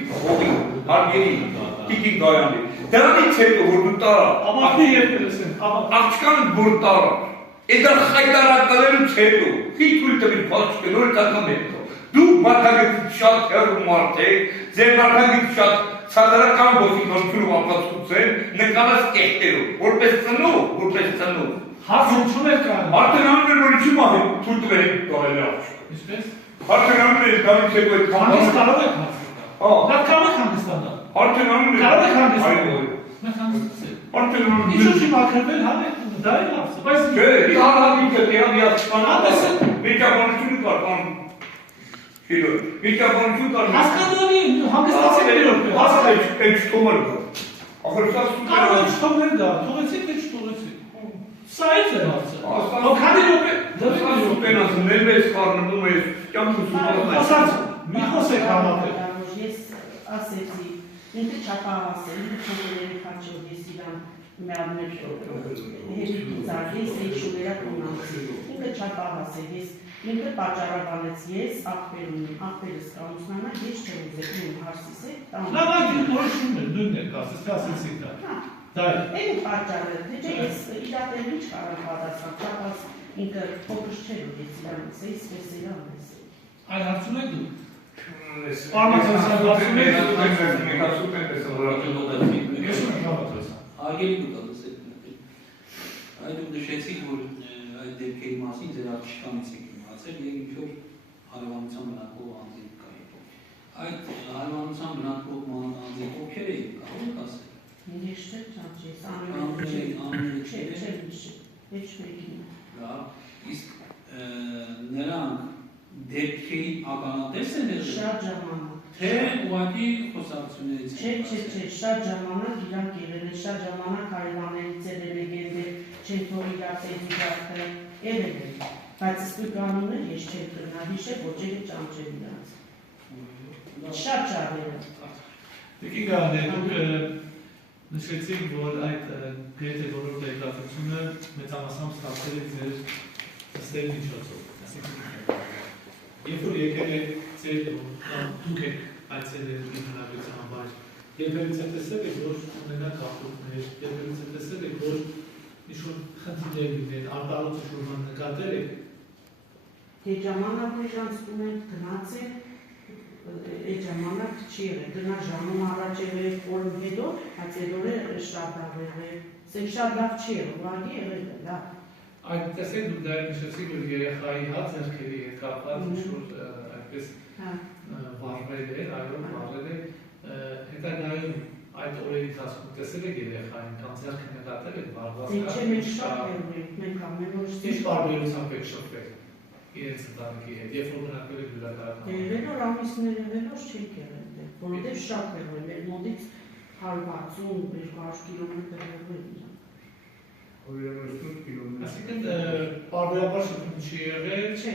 հարգերի, Կիկին գայան էր, դրանից հետո որ դու տարա, աղջկանը որ տարա, Էդար խայտարակալելուց հետո, խիտ ուլ տվիլ պաշկը, նոր տակամ հետո, դու մարդագետից շատ հեռու մարդ եք, ձեր մարդագետից շատ սադարական ոստիկանությունով ապացուցեն, նկարած կեղտերով, որպես ծնող։ Հարցություն եք կան։ Արդենանում էր, որ իչի մահ է, թույլ տվել եք կարել է աղջկը։ Իսպես։ Արդենանում էր, դանից հետո այդ Հանգիստ կարող եք հարցնալ։ Դա կարող եք հանգստանալ։ Արդենանում էր, Կարող եք հանգստանալ։ Մենք հանգստացել։ Արդենանում էր, Ինչու չի մաքրվել, հանեք, դա է հարցը, բայց… Չէ, իհանավիկը տեղան իացկան, Ատեսը։ վեճաբանությունը կար, Գիտո, վիճակագրություն կար։ Հասկանալի, հանգստացեք մի րոպե, հասկանալի։ Այդ թոմը կա։ Ախր սա Կարող է չթողնել դա, թողեցիք թե չթողեցիք։ Սա այդ է հարցը։ Քանի րոպե, Սա սուպենաս ներվես խառնվում է, կյանքը սուպենաս։ ասած, մի խոսեք համատեղ։ Ես ասեցի, ինքը չափահաս է, ինքը չոներերի խաչով ես իրան մեր հերիքիցար, ես էի շուլերա կոնանցի, ինքը չափահաս է, ինքը պատճառաբանեց ես, աղբերս կանուսնանա, ես չեմ ուզեք, իմ հարսիս է, Լավ այդ որոշումն է, նույնն է կասես, թե ասեցիք դա։ Դա է։ Էն պատճառը, թե չէ ես իրատել ինչ կարող պատասխան, չափահաս ինքը փոքր չէր, ես իրանից էի, սպես իրան ես էի։ Այլ հարցում եք դու։ Արգելի կուտալս այդ ու նշեցիք, որ այդ դեպքերի մասին ձեր աղջկանից եք իմացել և ինչ-որ հարևանության բնակվող անձիկ կա եկող։ Այդ հարևանության բնակվող անձիկ ովքեր եք կարող եք ասել։ Ես չէ ճանճ ես, անունը չէ, իսկ նրանք դեպքերի ականատես են եղել։ Շատ ժամանակ։ Թե ուղղակի խոսակցություններից Չէ, շատ ժամանակ իրանք եղել են, շատ ժամանակ հարևաններից եղել են եղել, չեն թող իրար տեզուգարդը եղել են, բայց ստույգ անունը ես չեմ կրնա հիշել, ոչ էլ ճանճել իրանց։ Շատ շարերը։ Դեկի գարն է, դուք նշեցիք, որ այդ գրեթե բոլոր դեկլարացությունը մեծամասամբ ստացել է ձեր նստերի միջոցով։ Երբ որ եկել է ձեր դուք եք այցելել իմ հնարավորության համար, երբևիցե տեսել եք, որ ունենա կապուտներ, երբևիցե տեսել եք, որ ինչ-որ խնդիրներ լինեն, արտարոց շուրման նկատել եք։ Թե ժամանակ իրանց տուն գնաց է, այդ ժամանակ չի եղել, գնա ժամում առաջ եղել, օրում հետո, բայց հետո շատ լավ եղել, սեք շատ լավ չի եղել, ուղղակի եղել է, լավ։ Այդ տեսեք դուք դա նշեցիք, որ երեխայի հատ ձեռքերի հետ կապված ինչ-որ այդպես վարվել է, այո, վարվել է, հետագայում այդ օրերի ընթացքում տեսել եք երեխային կամ ձեռքը նկատել եք վարված Դե չէ, մենք շատ եղել ենք, մենք ամեն օր Ինչ բարբերությամբ եք շփվել իրենց ընտանիքի հետ, երբ որ գնակվել եք հյուրակալական։ Եղել որ ամիսները եղել չենք եղել դե, որովհետև շատ եղել, մեր մոտից 160-200 կիլոմետր եղել իրան։ Այսինքն բարբերաբար շփում չի եղել, Չէ։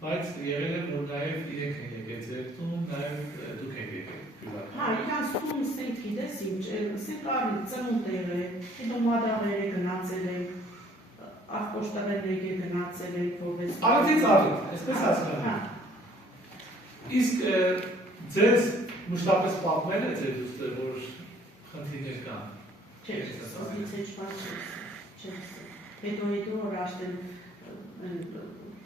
բայց եղել է, որ նաև իրենք են եկել ձեր տուն, նաև դուք եք եկել հյուրակալական։ Հա, իրանց տուն ստենք գիտես ինչ, ստենք արի ծնունդ եղել, հետո մադաղեր է գնացել ենք, աղբոշտարեր եկել գնացել ենք, որպես Արեցից արիտ, այսպես հասկանում։ Իսկ ձեզ մշտապես պատմել է ձեր դուստը, որ խնդիրներ կան։ Չէ, սովից էջ բան չես։ Հետո որ աշտեն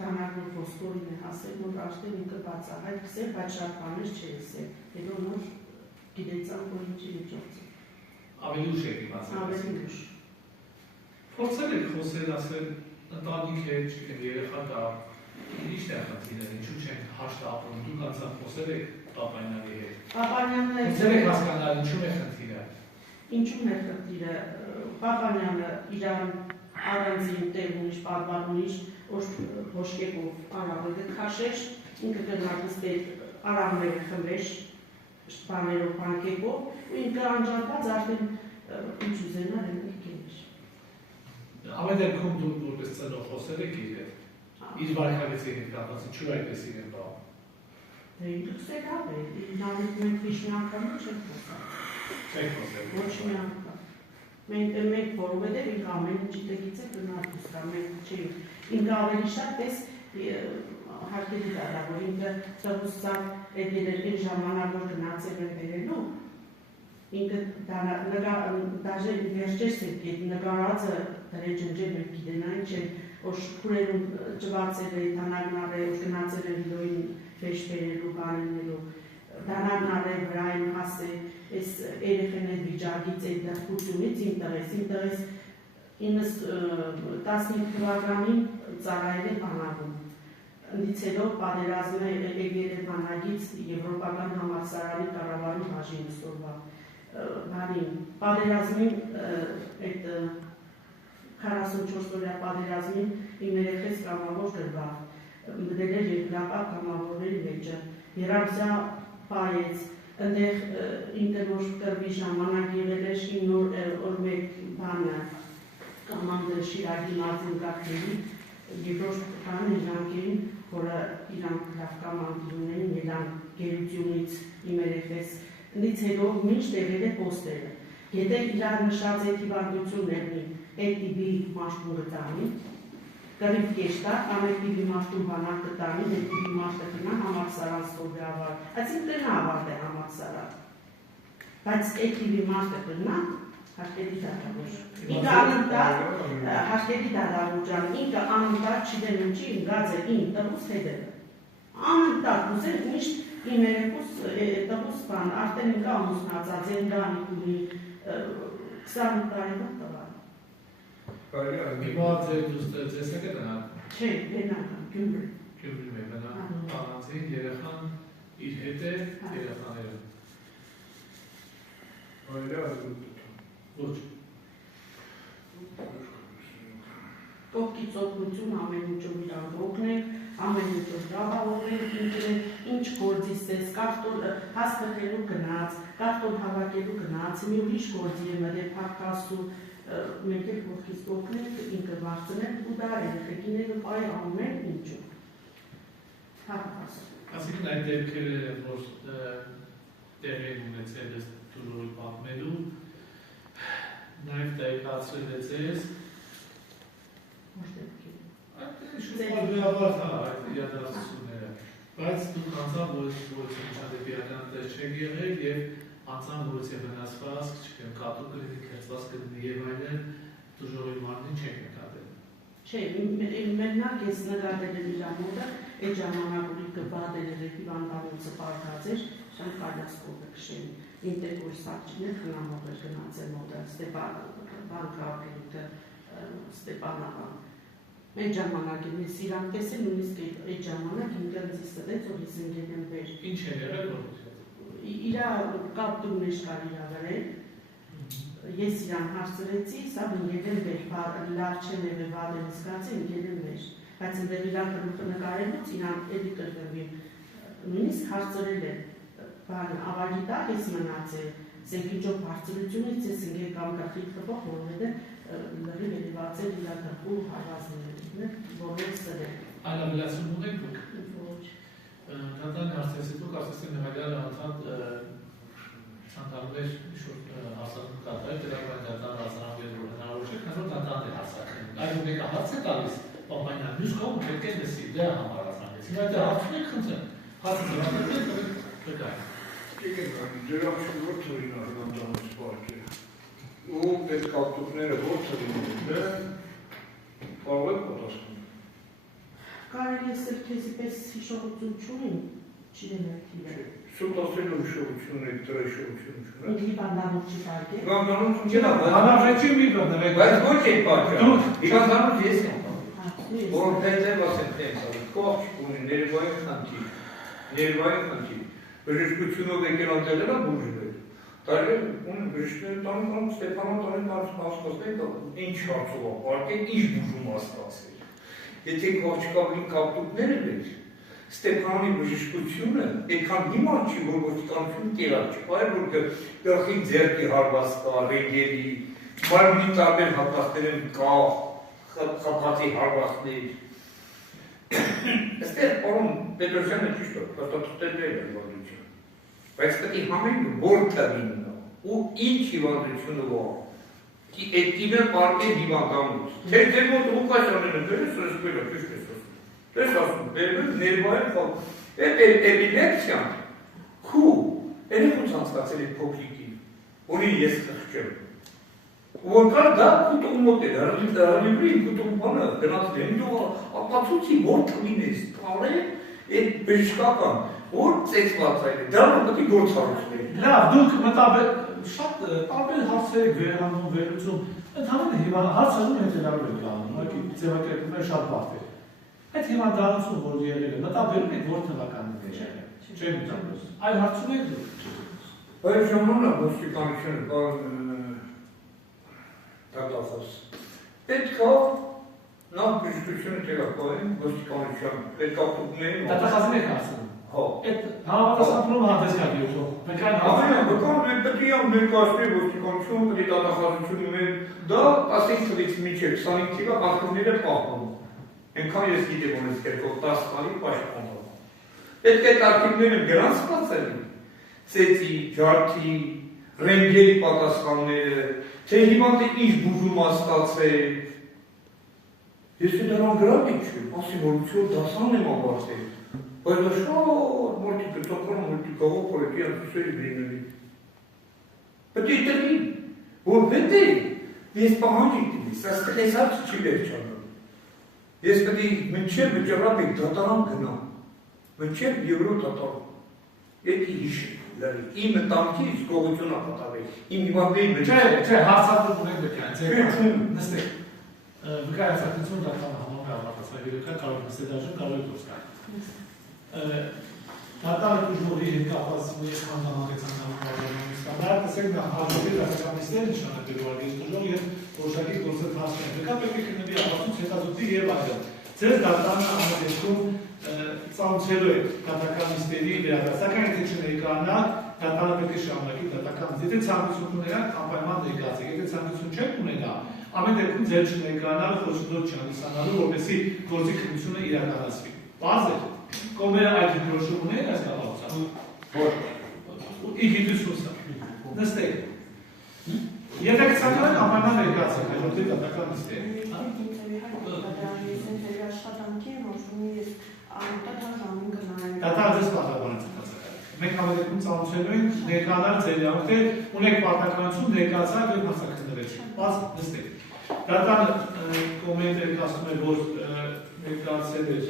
տանագոր ոսկորին է հասել, որ աշտեն ինքը բացահայտ կսել, բայց շատ բաներ չէ եսել։ Հետո նոր գիտեցան, որ ինչի միջոց է։ Ավելի ուշ եք իմացել։ Ավելի ուշ։ Փորձել եք խոսել, ասել, ընտանիք է, չգիտեմ, երեխա կա, ի՞նչն է խնդիրը, ինչու չեն հաշտ ապրում, դուք անցան խոսել եք Պապանյանի հետ։ Պապանյանը Փորձել եք հասկանալ, ինչու է խնդիրը։ Ինչու՞ն է խնդիրը։ Պապանյանը իրան առանձին տեղ ունի, պատվար ունի, ոչկեքով արավը քաշեր, ինքը գնացել արավները խմեր, շփաներով պանկեկով, ու ինքը անջատված արդեն ինչ ուզենա եկել։ Ամեն դեպքում դուք որպես ծնող խոսել եք իր հետ։ Իր վարքագծի հետ կապված, ինչու այդպես իրեն բաղում։ Դե ինքս է լավ է, նավից մենք ոչ մի անգամ չենք խոսել։ Չեք խոսել։ Ոչ մի անգամ։ Մենք որովհետև ինքը ամեն ինչի տեքից է գնալուց կա, մենք չի։ Ինքը ավելի շատ պես հարկերի դարա, որ ինքը ծավուսցավ այդ երել ժամանակ որ գնացել են բերելու, ինքը դաժե վերջերս է նկարածը դրե ջնջել մենք գիտենային չեն, որ քուրերում ճվացել է, տանագնար է, որ գնացել է վիդոյին վեշ բերելու, բարենելու, տանագնար է, վրային հաս է, այս երեխեն է վիճակից այդ դրկությունից իմ տղես 15 թվականին ծառայել է բանակում։ Ընդից հետո պատերազմը եկել է բանակից Եվրոպական համալսարանի կառավարի բաժինը ստորվա։ Պատերազմին այդ 44 օրյա պատերազմին իմ երեխես կամավոր գրվավ, մտել էր երկրապատ կամավորների մեջը երամսյա պայեց, ընդեղ ինտեր որ կրվի ժամանակ եղել էր որ մեկ բանը կամանդը շիրագի մարդին կարգերի, երկրորդ բանը իրանք էին, որը իրանք լավ կամանդի ունեն, իրանք գերությունից իմ երեքվես, ընդից հետո մինչ տեղել է պոստերը, եթե իրար նշած է հիվանդություններն այդ տիպի մաշտուն գտանի, կրիվ կեշտա, ամեկ տիպի մաշտուն բանակ գտանի, այդ տիպի մաշտը կնա համակսարան ստորգրավար, այսին կնա ավարդ է համակսարան, բայց այդ տիպի մաշտը կնա, հաշտերի դարավոր, ինքը անընդար, հաշտերի դարավոր ջան, ինքը անընդար չիդեն ինչի ինգած է ին տղուս հետևը, անընդար ուզեր միշտ իմ երեկուս տղուս բան, արդեն ինքը ամուսնացած, ենգանիք ունի, 20 տարեկան տղա։ Հիմա ձեզ եք գնալ։ Չէ, Լենական, Գյումրի։ Գյումրի է գնալ, առանձին երեխան իր հետ է երեխաները։ Ոչ։ Կողքից օգնություն ամեն ինչով իրան օգնենք, ամեն ինչով դավավորենք ինքրեն, ինչ գործից ես, կախտոր հասկրելու գնաց, կախտոր հավաքելու գնաց, մի ուրիշ գործի է մրել պարկասու, մենք էլ կողքից օգնենք, ինքը վարձնենք ու դա երեխեքիները այ ամեն ինչով։ Այսինքն այդ դեպքերը, որ տեղի ունեցել ես դուրորի պատմելու, նաև տեղեկացրել է ձեզ, շուտով այդ իրադարձությունները, բայց դուք անձամբ որից միջադեպիական տես չեք եղել և անձամբ որից է վնասված, չկեմ կատու կրինի, կերծված կրինի և այլն դժողի մարմին չեք նկատել։ Չէ, մենակ ես նկատել եմ իր ամոդը, այդ ժամանակ ուրի կվադել էր հիվանդանոցը պարկած էր, շան կարդասկովը կշեն, ինտեր որ սակչիներ խնամոտ էր գնացել մոդը, բան կապելուտը, Ստեփանավան։ Այդ ժամանակ ես իրան տեսել նույնիսկ այդ ժամանակ ինքնից ստեց որ ես ընկերն վեր։ Ինչ է եղել որ։ Իրա կապտուրներ կար իրա վրա։ Ես իրան հարցրեցի, սա ընկերն վեր լավ չեն եղել վալեն զգացի ընկերն վեր։ Բայց ընդեր իրա գլուխը նկարելուց իրան էլի կրվի։ Նույնիսկ հարցրել է բան ավագի տակ ես մնացել, զենքիջով հարցրությունից ես ընկեր կամ գլխի խփող որովհետև լրի վերիվացել իրակապու հարազները, որոց սրել։ Այլավելացում ունեք դուք։ Ոչ։ Դատան հարցեցի դուք, ասես է նվագյալ անդատ ցանկանում էր շուրջ հարցակում կատարել, դրանք այն դատան հարցանավեր որ հնարավոր չէ, քան որ դատան է հարցակում։ Այլ մեկը հարց է տալիս, պապանյան, մյուս կողմը պետք է լսի, դրա համար հարցանվեց։ Հիմա դա հարցում եք խնդրեմ, հարցը ձրատել կգայ։ Դրանք շուտ թույն արտանցանից պարկե։ Ու այդ կապտուկները ո՞ց լինեն, կարող եք պատասխանել։ Կարելի է սրքեզի պես հիշողություն չունին, չինեն այդիվը։ Սուտ ասելու հիշողություն եք, դրա հիշողություն չունեն։ Ինքնի բանդանոց չի պարկե։ Հիվանդանոց չնա, Հանավեջի մի բռնվեք։ բայց ոչ եք պարկե։ Հիվանդանոց ես եմ Հա, որովհետև ասեմ տենց, կողք ունի, ներվային խնդիր, բժշկությունով եկել անտելելա բուժվել, տարել ունի բժշկները տանում Ստեփանոն տանին ասկասնեք, ինչ հարցով ապարկել, ինչ բուժում ասկասել, եթե կողք չկավլին կապտուկներ էր, Ստեփանոնի բժշկությունը այդքան հիմար չի, որ ոստիկանություն կերակ չի, այլ որ գլխի ձեռքի հարված կա, ռենգելի, մարմնի տարբեր հատվածներում կա, խապացի հարվածներ, Այստեղ պարոն Պետրոսյանը ճիշտ է, փաստաթղթերն են հիվանդություն, բայց պետք է համենը որտեղ լինի ու ինչ հիվանդությունը ո՞ր, այդ տիպը պարկել հիվանդանոց, թե մոտ Ղուկասյանները դերես ռեսպելը ճիշտ ես ասում, դες ասում, բերվել ներվային խոտ, այդ էպիլեպսիան, քու, երեխուց անցկացել է փոքրիկին, ունի ես խղճեմ, Որքան դա կուտում մոտ է, հրավիբրի կուտում բանը գնացել են, դու ապացուցի որտեղ լինես, տալ է այդ բժշկական, որ ծեծված այլ է, դրան պետք է գործառույթներ։ Լավ, դուք շատ տարբեր հարցեր եք վերանում, վերլուծում, ընդհանրապես հարցերում հետևյալով եք անում, ուղղակի ձևակերպումը շատ բարդ է։ Այդ հիվանդանոցում, որ եղել է, մտաբերում եք որ թվականին է եղել, չեք մտաբերում, այլ հարցում եք դուք։ Բայց ժամանակ ոստիկանությունը Դատախոս։ Պետք է նախ բժշկությունը տեղակայեն ոստիկանության, պետք է կուտներին Դատախազին եք հարցնում։ Այդ համապատասխանությունը հանդես կա դիոթո։ Ամենը բկան պետք է ներկայացնել ոստիկանություն, պետք է դատախազությունը մեր դա 10 թվականից մինչև 25 թվականի ակտիվները պահպանում։ Այնքան ես գիտեմ որ այս կերպով 10 տարի պաշտպանում։ Պետք է ակտիվները գրանցված են։ Ծեծի, ջարդի, ռենգերի պատասխանները, թե հիմա թե ինչ բուժում ստացել։ Ես դրան գրաֆիկ չեմ, ասի որ ուսո դասան եմ ավարտել։ Բայց դա շատ մարդիկ պետական մոլտիկավոր պրոյեկտի անցուսերի բինելի։ Պետք է տրի, որ պետք է ես պահանջի տիվի, սա ստրեսած չի վերջանում։ Ես պետք է մինչև վճռապիկ դատարան գնամ, մինչև եվրո դատարան։ Եկի հիշի, լարի, իմ ընտանիքից գողություն ապատավել, իմ հիվանդների մեջ։ Չէ, հարցատում ունենք դեպքան, նստեք, վկայացակցություն դատարան համապար համապատասխանելիքա կարող նստել դաժան կարող է դուրս գալ։ Դատարանը դժվարի հետ կապված ես հանդամակեցան համապարվանից կամար, տեսեք նա հաջորդի դասականիստներ նշանակելու արգես դժվար և որոշակի գործը թասկեն։ Դեկա պետք է կնվի ապացույց հետազոտի և այլն։ Ձեր դատարանը ամենեցում ծանուցելու է դատականիստերի վերադասական եթե չներկանա, դատարանը պետք է շարունակի դատականից։ Եթե ցանկություն ունենաք, անպայման ներկայացեք, եթե ցանկություն չեք ունենա, ամեն դեպքում ձեր չներկանալը խոշորոց չհանդիսանալու, որպեսզի գործի քննությունը իրականացվի։ Բազ է, կողմերը այդ դրոշում ունեն այս կապակցությամբ։ Ի գիտությունս նստեք։ Եթե կցանկանան, անպայման ներկայացեք, հաջորդի դատականիստեր։ Դատարանը ձեզ պատահաբանից կացակայել։ Մենք համատեքում ծանուցելու ենք ներկանալ ձեր յամուք, թե ունեք պարտականություն ներկայացակ և հասակնվեց։ Բաց նստեք։ Դատարանը կոմենտ ներկայացնում է, որ ներկայացել էր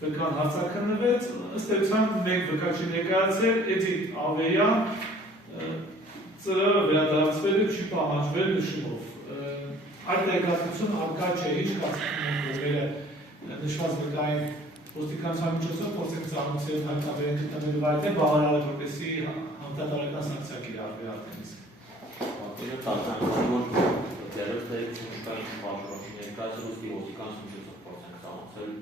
վկան հարցակնվեց, ըստ էության մենք վկա չի ներկայացել, էդի ավեյան ծրը վերադարձվել է, չի պահանջվել նշումով։ Այդ ներկայացություն արկա չէ, ինչ կացնումները նշված վկային ոստիկանության միջոցով փորձենք ծանուցել հայտնաբերել գտնվելու վայրը բավարարել որպեսզի համդատարական սանկցիա կիրառվի արդենից։ Պատկերը տարտանություն որ դերերից մշտային բաժանորդի ներկայացել ուստի ոստիկանության միջոցով փորձենք ծանուցել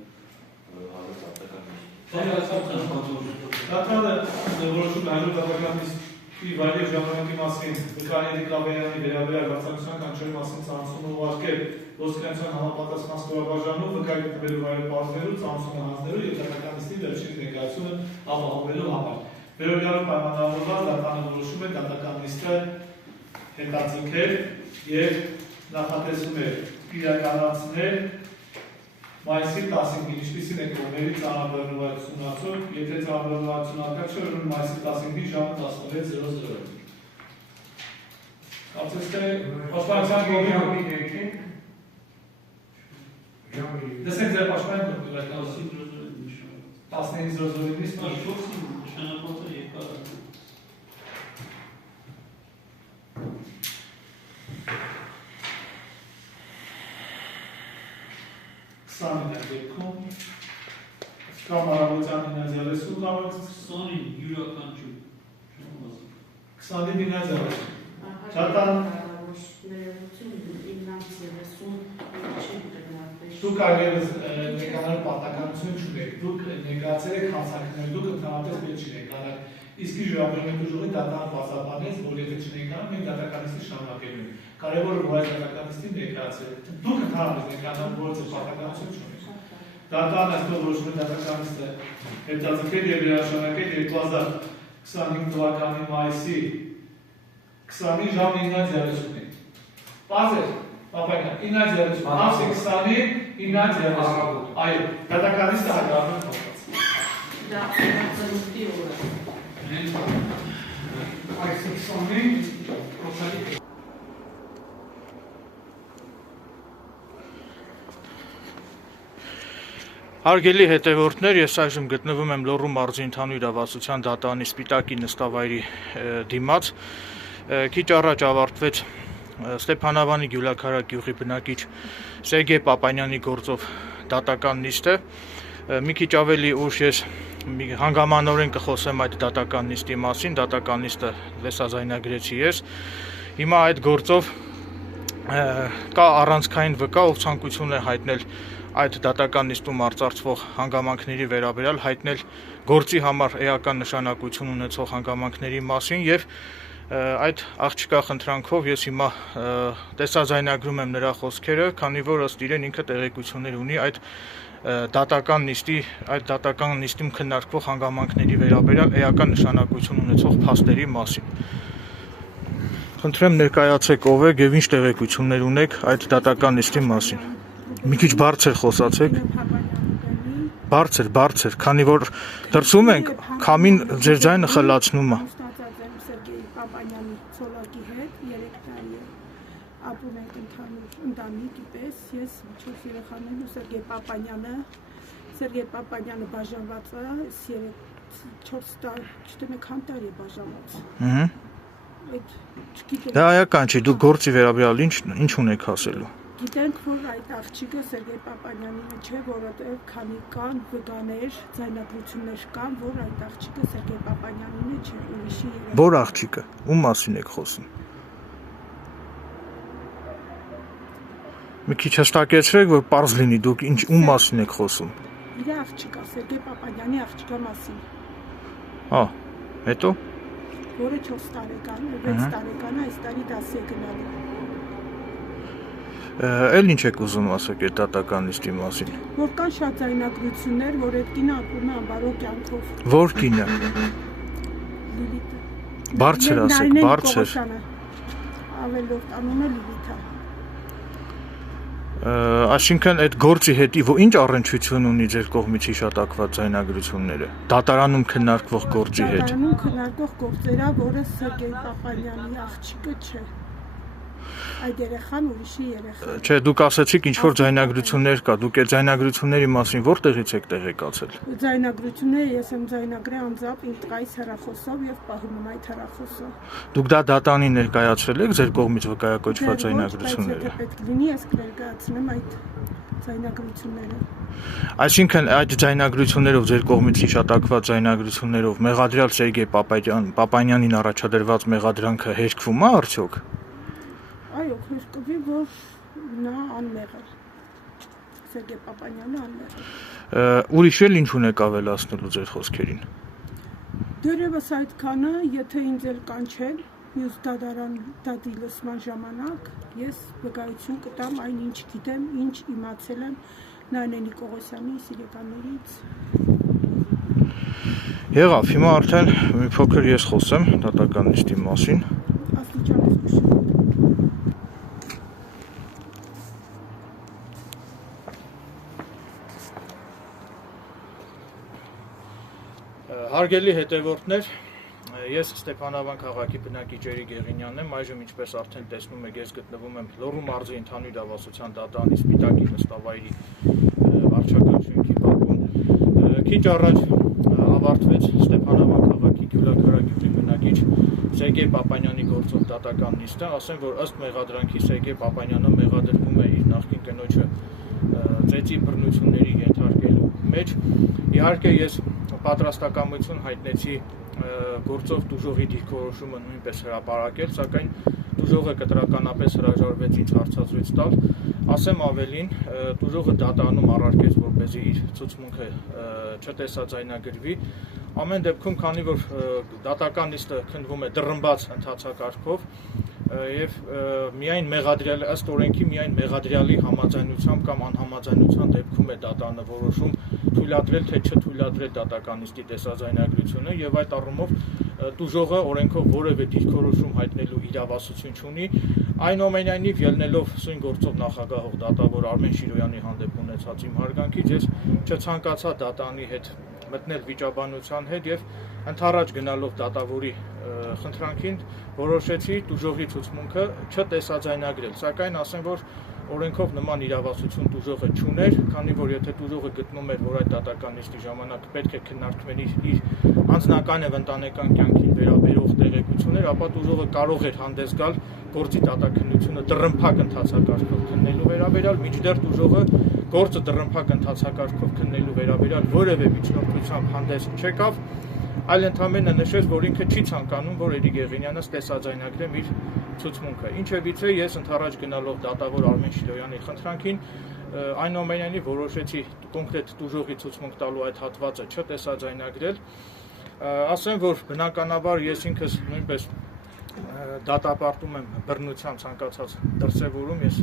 Դատարանը որոշում է դատականիստի վայրի ժամանակի մասին վկայանի Կավեյանի վերաբերյալ հարցակցության կանչերի մասին ծանուցումը ուղարկել ոստիկանության համապատասխան ստորաբաժանում վկայի գտնվելու վայրը պարզելու, ծանուցումը հանձնելու և դատականիստի վերջին ներկայացումը ապահովելու համար։ Վերօրյալով պայմանավորված դատարանը որոշում է դատականիստը հետաձգել և նախատեսում է իրականացնել մայիսի 15-ին, ինչպիսին է կողմերի ծանրաբեռնվածություն, եթե ծանրաբեռնվածություն արկա չէ, ուրեմն մայիսի 15-ին ժամը 16:00։ Կարծես թե պաշտպանության կողմի դեսեք ձեր պաշտպանին իրականացի 15:00-ից նշանակոտը եկա 20-ին դեպքում կամ արարողության դինազիալեսու կամ 20-ին յուրաքանչյուր 20-ին դինազիալեսու Չատան դուք այլևս ներկանալու պարտականություն չունեք, դուք ներկայացել եք հանցանքներ, դուք ընդհանրապես պետք չի ներկանալ, իսկ ժողովրդի ուժի դատարանը բացաբանեց, որ եթե չներկանան, մենք դատականիստի շարունակելու ենք։ Կարևորը որ այս դատականիստին ներկայացել եք, դուք ընդհանրապես ներկանալ, որ ձեր պարտականություն չունեք։ Դատարանը այստեղ որոշում է դատականիստը հետաձգել և վերաշարունակել 2025 թվականի մայիսի 20-ին ժամը 9:30-ին։ Պարզ է, պապայնա, 9:30, ամսի 20-ին 9:30։ Այո, դատականիստը հագրավում է փոխված։ Դա ծնունդի օրը։ Այս 20-ին փոխալի Հարգելի հետևորդներ, ես այժմ գտնվում եմ Լոռու մարզի ընդհանուր իրավասության դատարանի Սպիտակի նստավայրի դիմաց։ Քիչ առաջ ավարտվեց Ստեփանավանի Գյուլաքարա գյուղի բնակիչ Սերգեյ Պապանյանի գործով դատական նիստը։ Մի քիչ ավելի ուշ ես հանգամանորեն կխոսեմ այդ դատական նիստի մասին, դատական նիստը լեսազայնագրեցի ես։ Հիմա այդ գործով կա առանցքային վկա, ով ցանկություն է հայտնել այդ դատական նիստում արծարծվող հանգամանքների վերաբերյալ հայտնել գործի համար էական նշանակություն ունեցող հանգամանքների մասին եւ այդ աղջկա խնդրանքով ես հիմա տեսաձայնագրում եմ նրա խոսքերը, քանի որ ըստ իրեն ինքը տեղեկություններ ունի այդ դատական նիստում քննարկվող հանգամանքների վերաբերյալ էական նշանակություն ունեցող փաստերի մասին։ Խնդրեմ ներկայացեք ով եք եւ ինչ տեղեկություններ ունեք այդ դատական նիստի մասին։ Մի քիչ բարձր խոսացեք։ Բարձր, քանի որ դրսում ենք, քամին ձեր ձայնը խլացնում է։ Սերգեյ Պապանյանի ցոլակի հետ 3 տարի է ապրում ենք ընդհանուր ընտանիքի պես, ես 4 երեխաներ ու Սերգեյ Պապանյանը բաժանված է, 4 տարի, չգիտեմ քան տարի է բաժանված։ Դա այական չի, դուք գործի վերաբերյալ ինչ ունեք ասելու։ Գիտենք, որ այդ աղջիկը Սերգեյ Պապանյանի չէ, որովհետև քանի կան վկաներ, ձայնագրություններ կան, որ այդ աղջիկը Սերգեյ Պապանյանին չէ, ուրիշի երեխա։ Որ աղջիկը, ում մասին եք խոսում։ Մի քիչ հստակեցրեք, որ պարզ լինի, դուք ում մասին եք խոսում։ Իր աղջիկա, Սերգեյ Պապանյանի աղջիկա մասին։ Հա, հետո։ Որը 4 տարեկան է, 6 տարեկան է, այս տարի 10 է գնալու։ Էլ ինչ եք ուզում ասեք այդ դատական նիստի մասին։ Որ կան շատ ձայնագրություններ, որ այդ կինը ապրում է անբարո կյանքով։ Որ կինը։ Լիլիթը։ Բարձր ասեք, բարձր։ Ավելորդ անունը Լիլիթ է։ Այսինքն այդ գործի հետի ինչ առնչություն ունի ձեր կողմից հիշատակված ձայնագրությունները։ Դատարանում քննարկվող գործի հետ։ Դատարանում քննարկվող գործերա, որը Սերգեյ Պապանյանի աղջիկը չէ։ Այդ երեխան ուրիշի երեխա։ Չէ, դուք ասացիք ինչ որ ձայնագրություններ կա, դուք այդ ձայնագրությունների մասին որտեղից եք տեղեկացել։ Ձայնագրությունները ես եմ ձայնագրել անձամբ իմ տղայիս հեռախոսով եւ պահում եմ այդ հեռախոսը։ Դուք դա դատանին ներկայացրել եք ձեր կողմից վկայակոչված ձայնագրությունները։ Պետք լինի ես կներկայացնեմ այդ ձայնագրությունները։ Այսինքն այդ ձայնագրություններով ձեր կողմից հիշատակված ձայնագրություններով մեղադրյալ Սերգեյ Պապանյանին առաջադրված մեղադրանքը հերքվում է արդյոք։ Այո, հերկվի, որ նա անմեղ է։ Սերգեյ Պապանյանը անմեղ է։ Ուրիշ էլ ինչ ունեք ավելացնելու ձեր խոսքերին։ Դերևս այդքանը, եթե ինձ էլ կանչեն, մյուս դատի լսման ժամանակ, ես վկայություն կտամ այն ինչ գիտեմ, ինչ իմացել եմ Նայնե Նիկողոսյանի սիրեկաններից։ Եղավ, հիմա արդեն մի փոքր ես խոսեմ դատական նիստի մասին։ Աստիճան ես ուշում։ Հարգելի հետևորդներ, ես Ստեփանավան քաղաքի բնակիչ Էրիկ Եղինյանն եմ, այժմ ինչպես արդեն տեսնում եք, ես գտնվում եմ Լոռու մարզի ընդհանուր իրավասության դատարանի Սպիտակի նստավայրի վարչական շենքի բակում։ Քիչ առաջ ավարտվեց Ստեփանավան քաղաքի Գյուլաքարագյուղի բնակիչ Սերգեյ Պապանյանի գործով դատական նիստը, ասեմ, որ ըստ մեղադրանքի Սերգեյ Պապանյանը մեղադրվում է իր նախկին կնոջը ծեծի բռնությունների ենթարկելու մեջ։ Իհարկե ես պատրաստակամություն հայտնեցի գործով դուժողի դիրքորոշումը նույնպես հրապարակել, սակայն դուժողը կտրականապես հրաժարվեց ինձ հարցազրույց տալ։ Ասեմ ավելին, դուժողը դատարանում առարկեց, որպեսզի իր ցուցմունքը չտեսաձայնագրվի։ Ամեն դեպքում, քանի որ դատական նիստը քննվում է դռնբաց ընթացակարգով, եւ միայն մեղադրյալ ըստ օրենքի միայն մեղադրյալի համաձայնությամբ կամ անհամաձայնության դեպքում է դատարանը որոշում թույլատրել թե չթույլատրել դատական նիստի տեսաձայնագրությունը եւ այդ առումով դուժողը օրենքով որևէ դիրքորոշում հայտնելու իրավասություն չունի, այնուամենայնիվ ելնելով սույն գործով նախագահող դատավոր Արմեն Շիրոյանի հանդեպ ունեցած իմ հարգանքից ես չցանկացա դատարանի հետ մտնել վիճաբանության հետ եւ ընդառաջ գնալով դատավորի խնդրանքին որոշեցի դուժողի ցուցմունքը չտեսաձայնագրել, սակայն ասեմ, որ օրենքով նման իրավասություն դուժողը չուներ, քանի որ եթե դուժողը գտնում էր, որ այդ դատական նիստի ժամանակ պետք է քննարկվեն իր անձնական եւ ընտանեկան կյանքին վերաբերող տեղեկություններ, ապա դուժողը կարող էր հանդես գալ գործի դատաքննությունը դռնփակ ընթացակարգով քննելու վերաբերյալ, մինչդեռ դուժողը գործը դռնփակ ընթացակարգով քննելու վերաբերյալ որևէ միջնորդությամբ հանդես չեկավ, այլ ընդհանրապես նշեց, որ ինքը չի ցանկանում, որ Էրիկ Եղինյանը տեսաձայնագրեմ իր ցուցմունքը։ Ինչևիցե ես ընդառաջ գնալով դատավոր Արմեն Շիրոյանի խնդրանքին այնուամենայնիվ որոշեցի կոնկրետ տուժողի ցուցմունք տալու այդ հատվածը չտեսաձայնագրել։ Ասեմ, որ բնականաբար ես ինքս նույնպես դատապարտում եմ բռնության ցանկացած դրսևորում, ես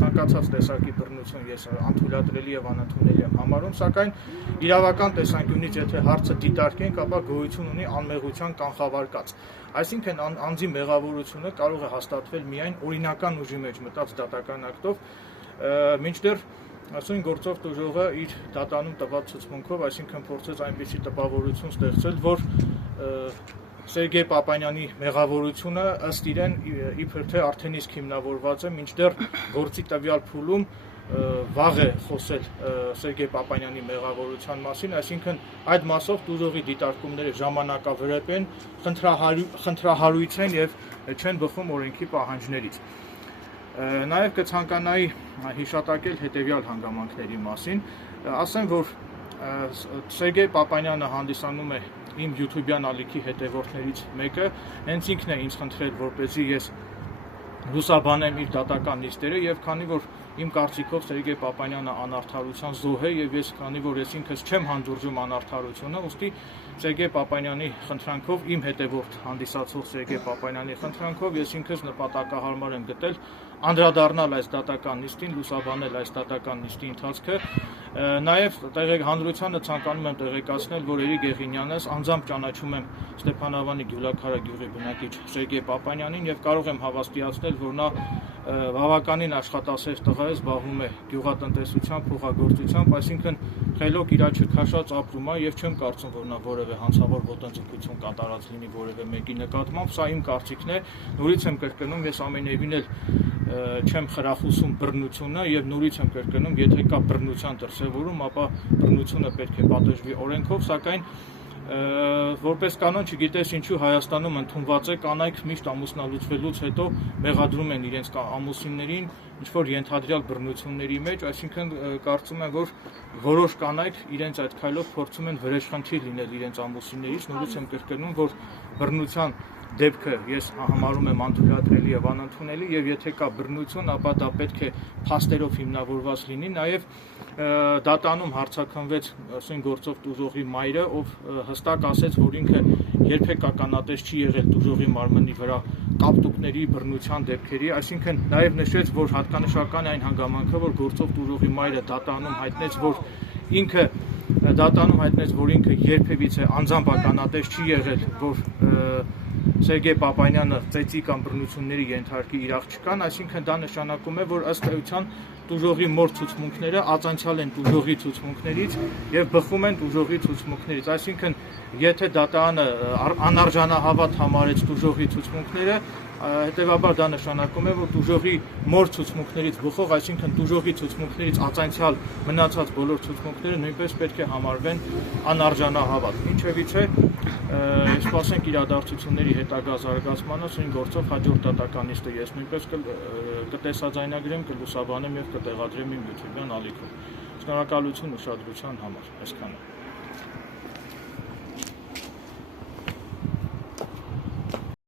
ցանկացած տեսակի բռնություն ես անթույլատրելի եւ անընդունելի եմ համարում, սակայն իրավական տեսանկյունից եթե հարցը դիտարկենք, ապա գոյություն ունի անմեղության կանխավարկած։ Այսինքն անձի մեղավորությունը կարող է հաստատվել միայն օրինական ուժի մեջ մտած դատական ակտով, մինչդեռ ասում գործով տուժողը իր դատանում տված ցուցմունքով, այսինքն փորձեց այնպիսի տպավորություն ստեղծել, որ Սերգեյ Պապանյանի մեղավորությունը ըստ իրեն իբր թե արդեն իսկ հիմնավորված է, մինչդեռ գործի տվյալ փուլում վաղ է խոսել Սերգեյ Պապանյանի մեղավորության մասին, այսինքն այդ մասով տուժողի դիտարկումները ժամանակավրեպ են, խնդրահարույց են եւ չեն բխում օրենքի պահանջներից։ Նաեւ կցանկանայի հիշատակել հետեւյալ հանգամանքների մասին, ասեմ, որ Սերգեյ Պապանյանը հանդիսանում է իմ YouTube-յան ալիքի հետևորդներից մեկը, հենց ինքն է ինձ խնդրել, որպեսզի ես լուսաբանեմ իր դատական նիստերը եւ քանի որ իմ կարծիքով Սերգեյ Պապանյանը անարդարության զոհ է եւ ես քանի որ ես ինքս չեմ հանդուրժում անարդարությունը, ուստի Սերգեյ Պապանյանի խնդրանքով իմ հետևորդ հանդիսացող Սերգեյ Պապանյանի խնդրանքով ես ինքս նպատակահարմար եմ գտել անդրադառնալ այս դատական նիստին, լուսաբանել այս դատական նիստի ընթացքը, նաև հանրությանը ցանկանում եմ տեղեկացնել, որ Էրիկ Եղինյանս անձամբ ճանաչում եմ Ստեփանավանի Գյուլաքարա գյուղի բնակիչ Սերգեյ Պապանյանին եւ կարող եմ հավաստիացնել, որ նա բավականին աշխատասեր տղա է, զբաղվում է գյուղատնտեսությամբ, փոխագործությամբ, այսինքն խելոք իր չքաշած ապրում է եւ չեմ կարծում, որ նա որևէ հանցավոր ոտնձգություն կատարած լինի որևէ մեկի նկատմամբ, սա իմ կարծիքն է, նորից եմ կրկնում, ես ամենևին էլ չեմ խրախուսում բռնությունը եւ նորից եմ կրկնում, եթե կա բռնության դրսեւորում, ապա բռնությունը պետք է պատժվի օրենքով, սակայն որպես կանոն չգիտես ինչու Հայաստանում ընդունված է կանայք միշտ ամուսնալուծվելուց հետո մեղադրում են իրենց ամուսիններին ինչ որ ենթադրյալ բռնությունների մեջ, այսինքն կարծում եմ, որ որոշ կանայք իրենց այդ քայլով փորձում են վրեժխնդիր լինել իրենց ամուսիններից, նորից եմ կրկնում, որ բռնության դեպքը ես համարում եմ անթույլատրելի եւ անընդունելի եւ եթե կա բռնություն, ապա դա պետք է փաստերով հիմնավորված լինի, նաեւ դատանում հարցաքննվեց ասեն գործով տուժողի մայրը, ով հստակ ասեց, որ ինքը երբեք ականատես չի եղել տուժողի մարմնի վրա կապտուկների բռնության դեպքերի, այսինքն նաեւ նշեց, որ հատկանշական է այն հանգամանքը, որ գործով տուժողի մայրը դատանում հայտնեց, որ ինքը երբևիցե անձամբ ականատես չի եղել, որ Սերգեյ Պապանյանը ծեծի կամ բռնությունների ենթարկի իր աղջկան, այսինքն դա նշանակում է, որ ըստ էության տուժողի մոր ցուցմունքները ածանցյալ են տուժողի ցուցմունքներից եւ բխում են տուժողի ցուցմունքներից, այսինքն եթե դատարանը անարժանահավատ համարեց տուժողի ցուցմունքները, հետեւաբար դա նշանակում է, որ տուժողի մոր ցուցմունքներից բխող, այսինքն տուժողի ցուցմունքներից ածանցյալ մնացած բոլոր ցուցմունքները նույնպես պետք է համարվեն անարժանահավատ։ Ինչևիցե սպասենք իրադարձությունների հետագա զարգացմանը, սույն գործով հաջորդ դատական նիստը ես նույնպես կտեսաձայնագրեմ, կլուսաբանեմ եւ կտեղադրեմ իմ YouTube-յան ալիքում։ Շնորհակալություն ուշադրության համար։ Այսքանը։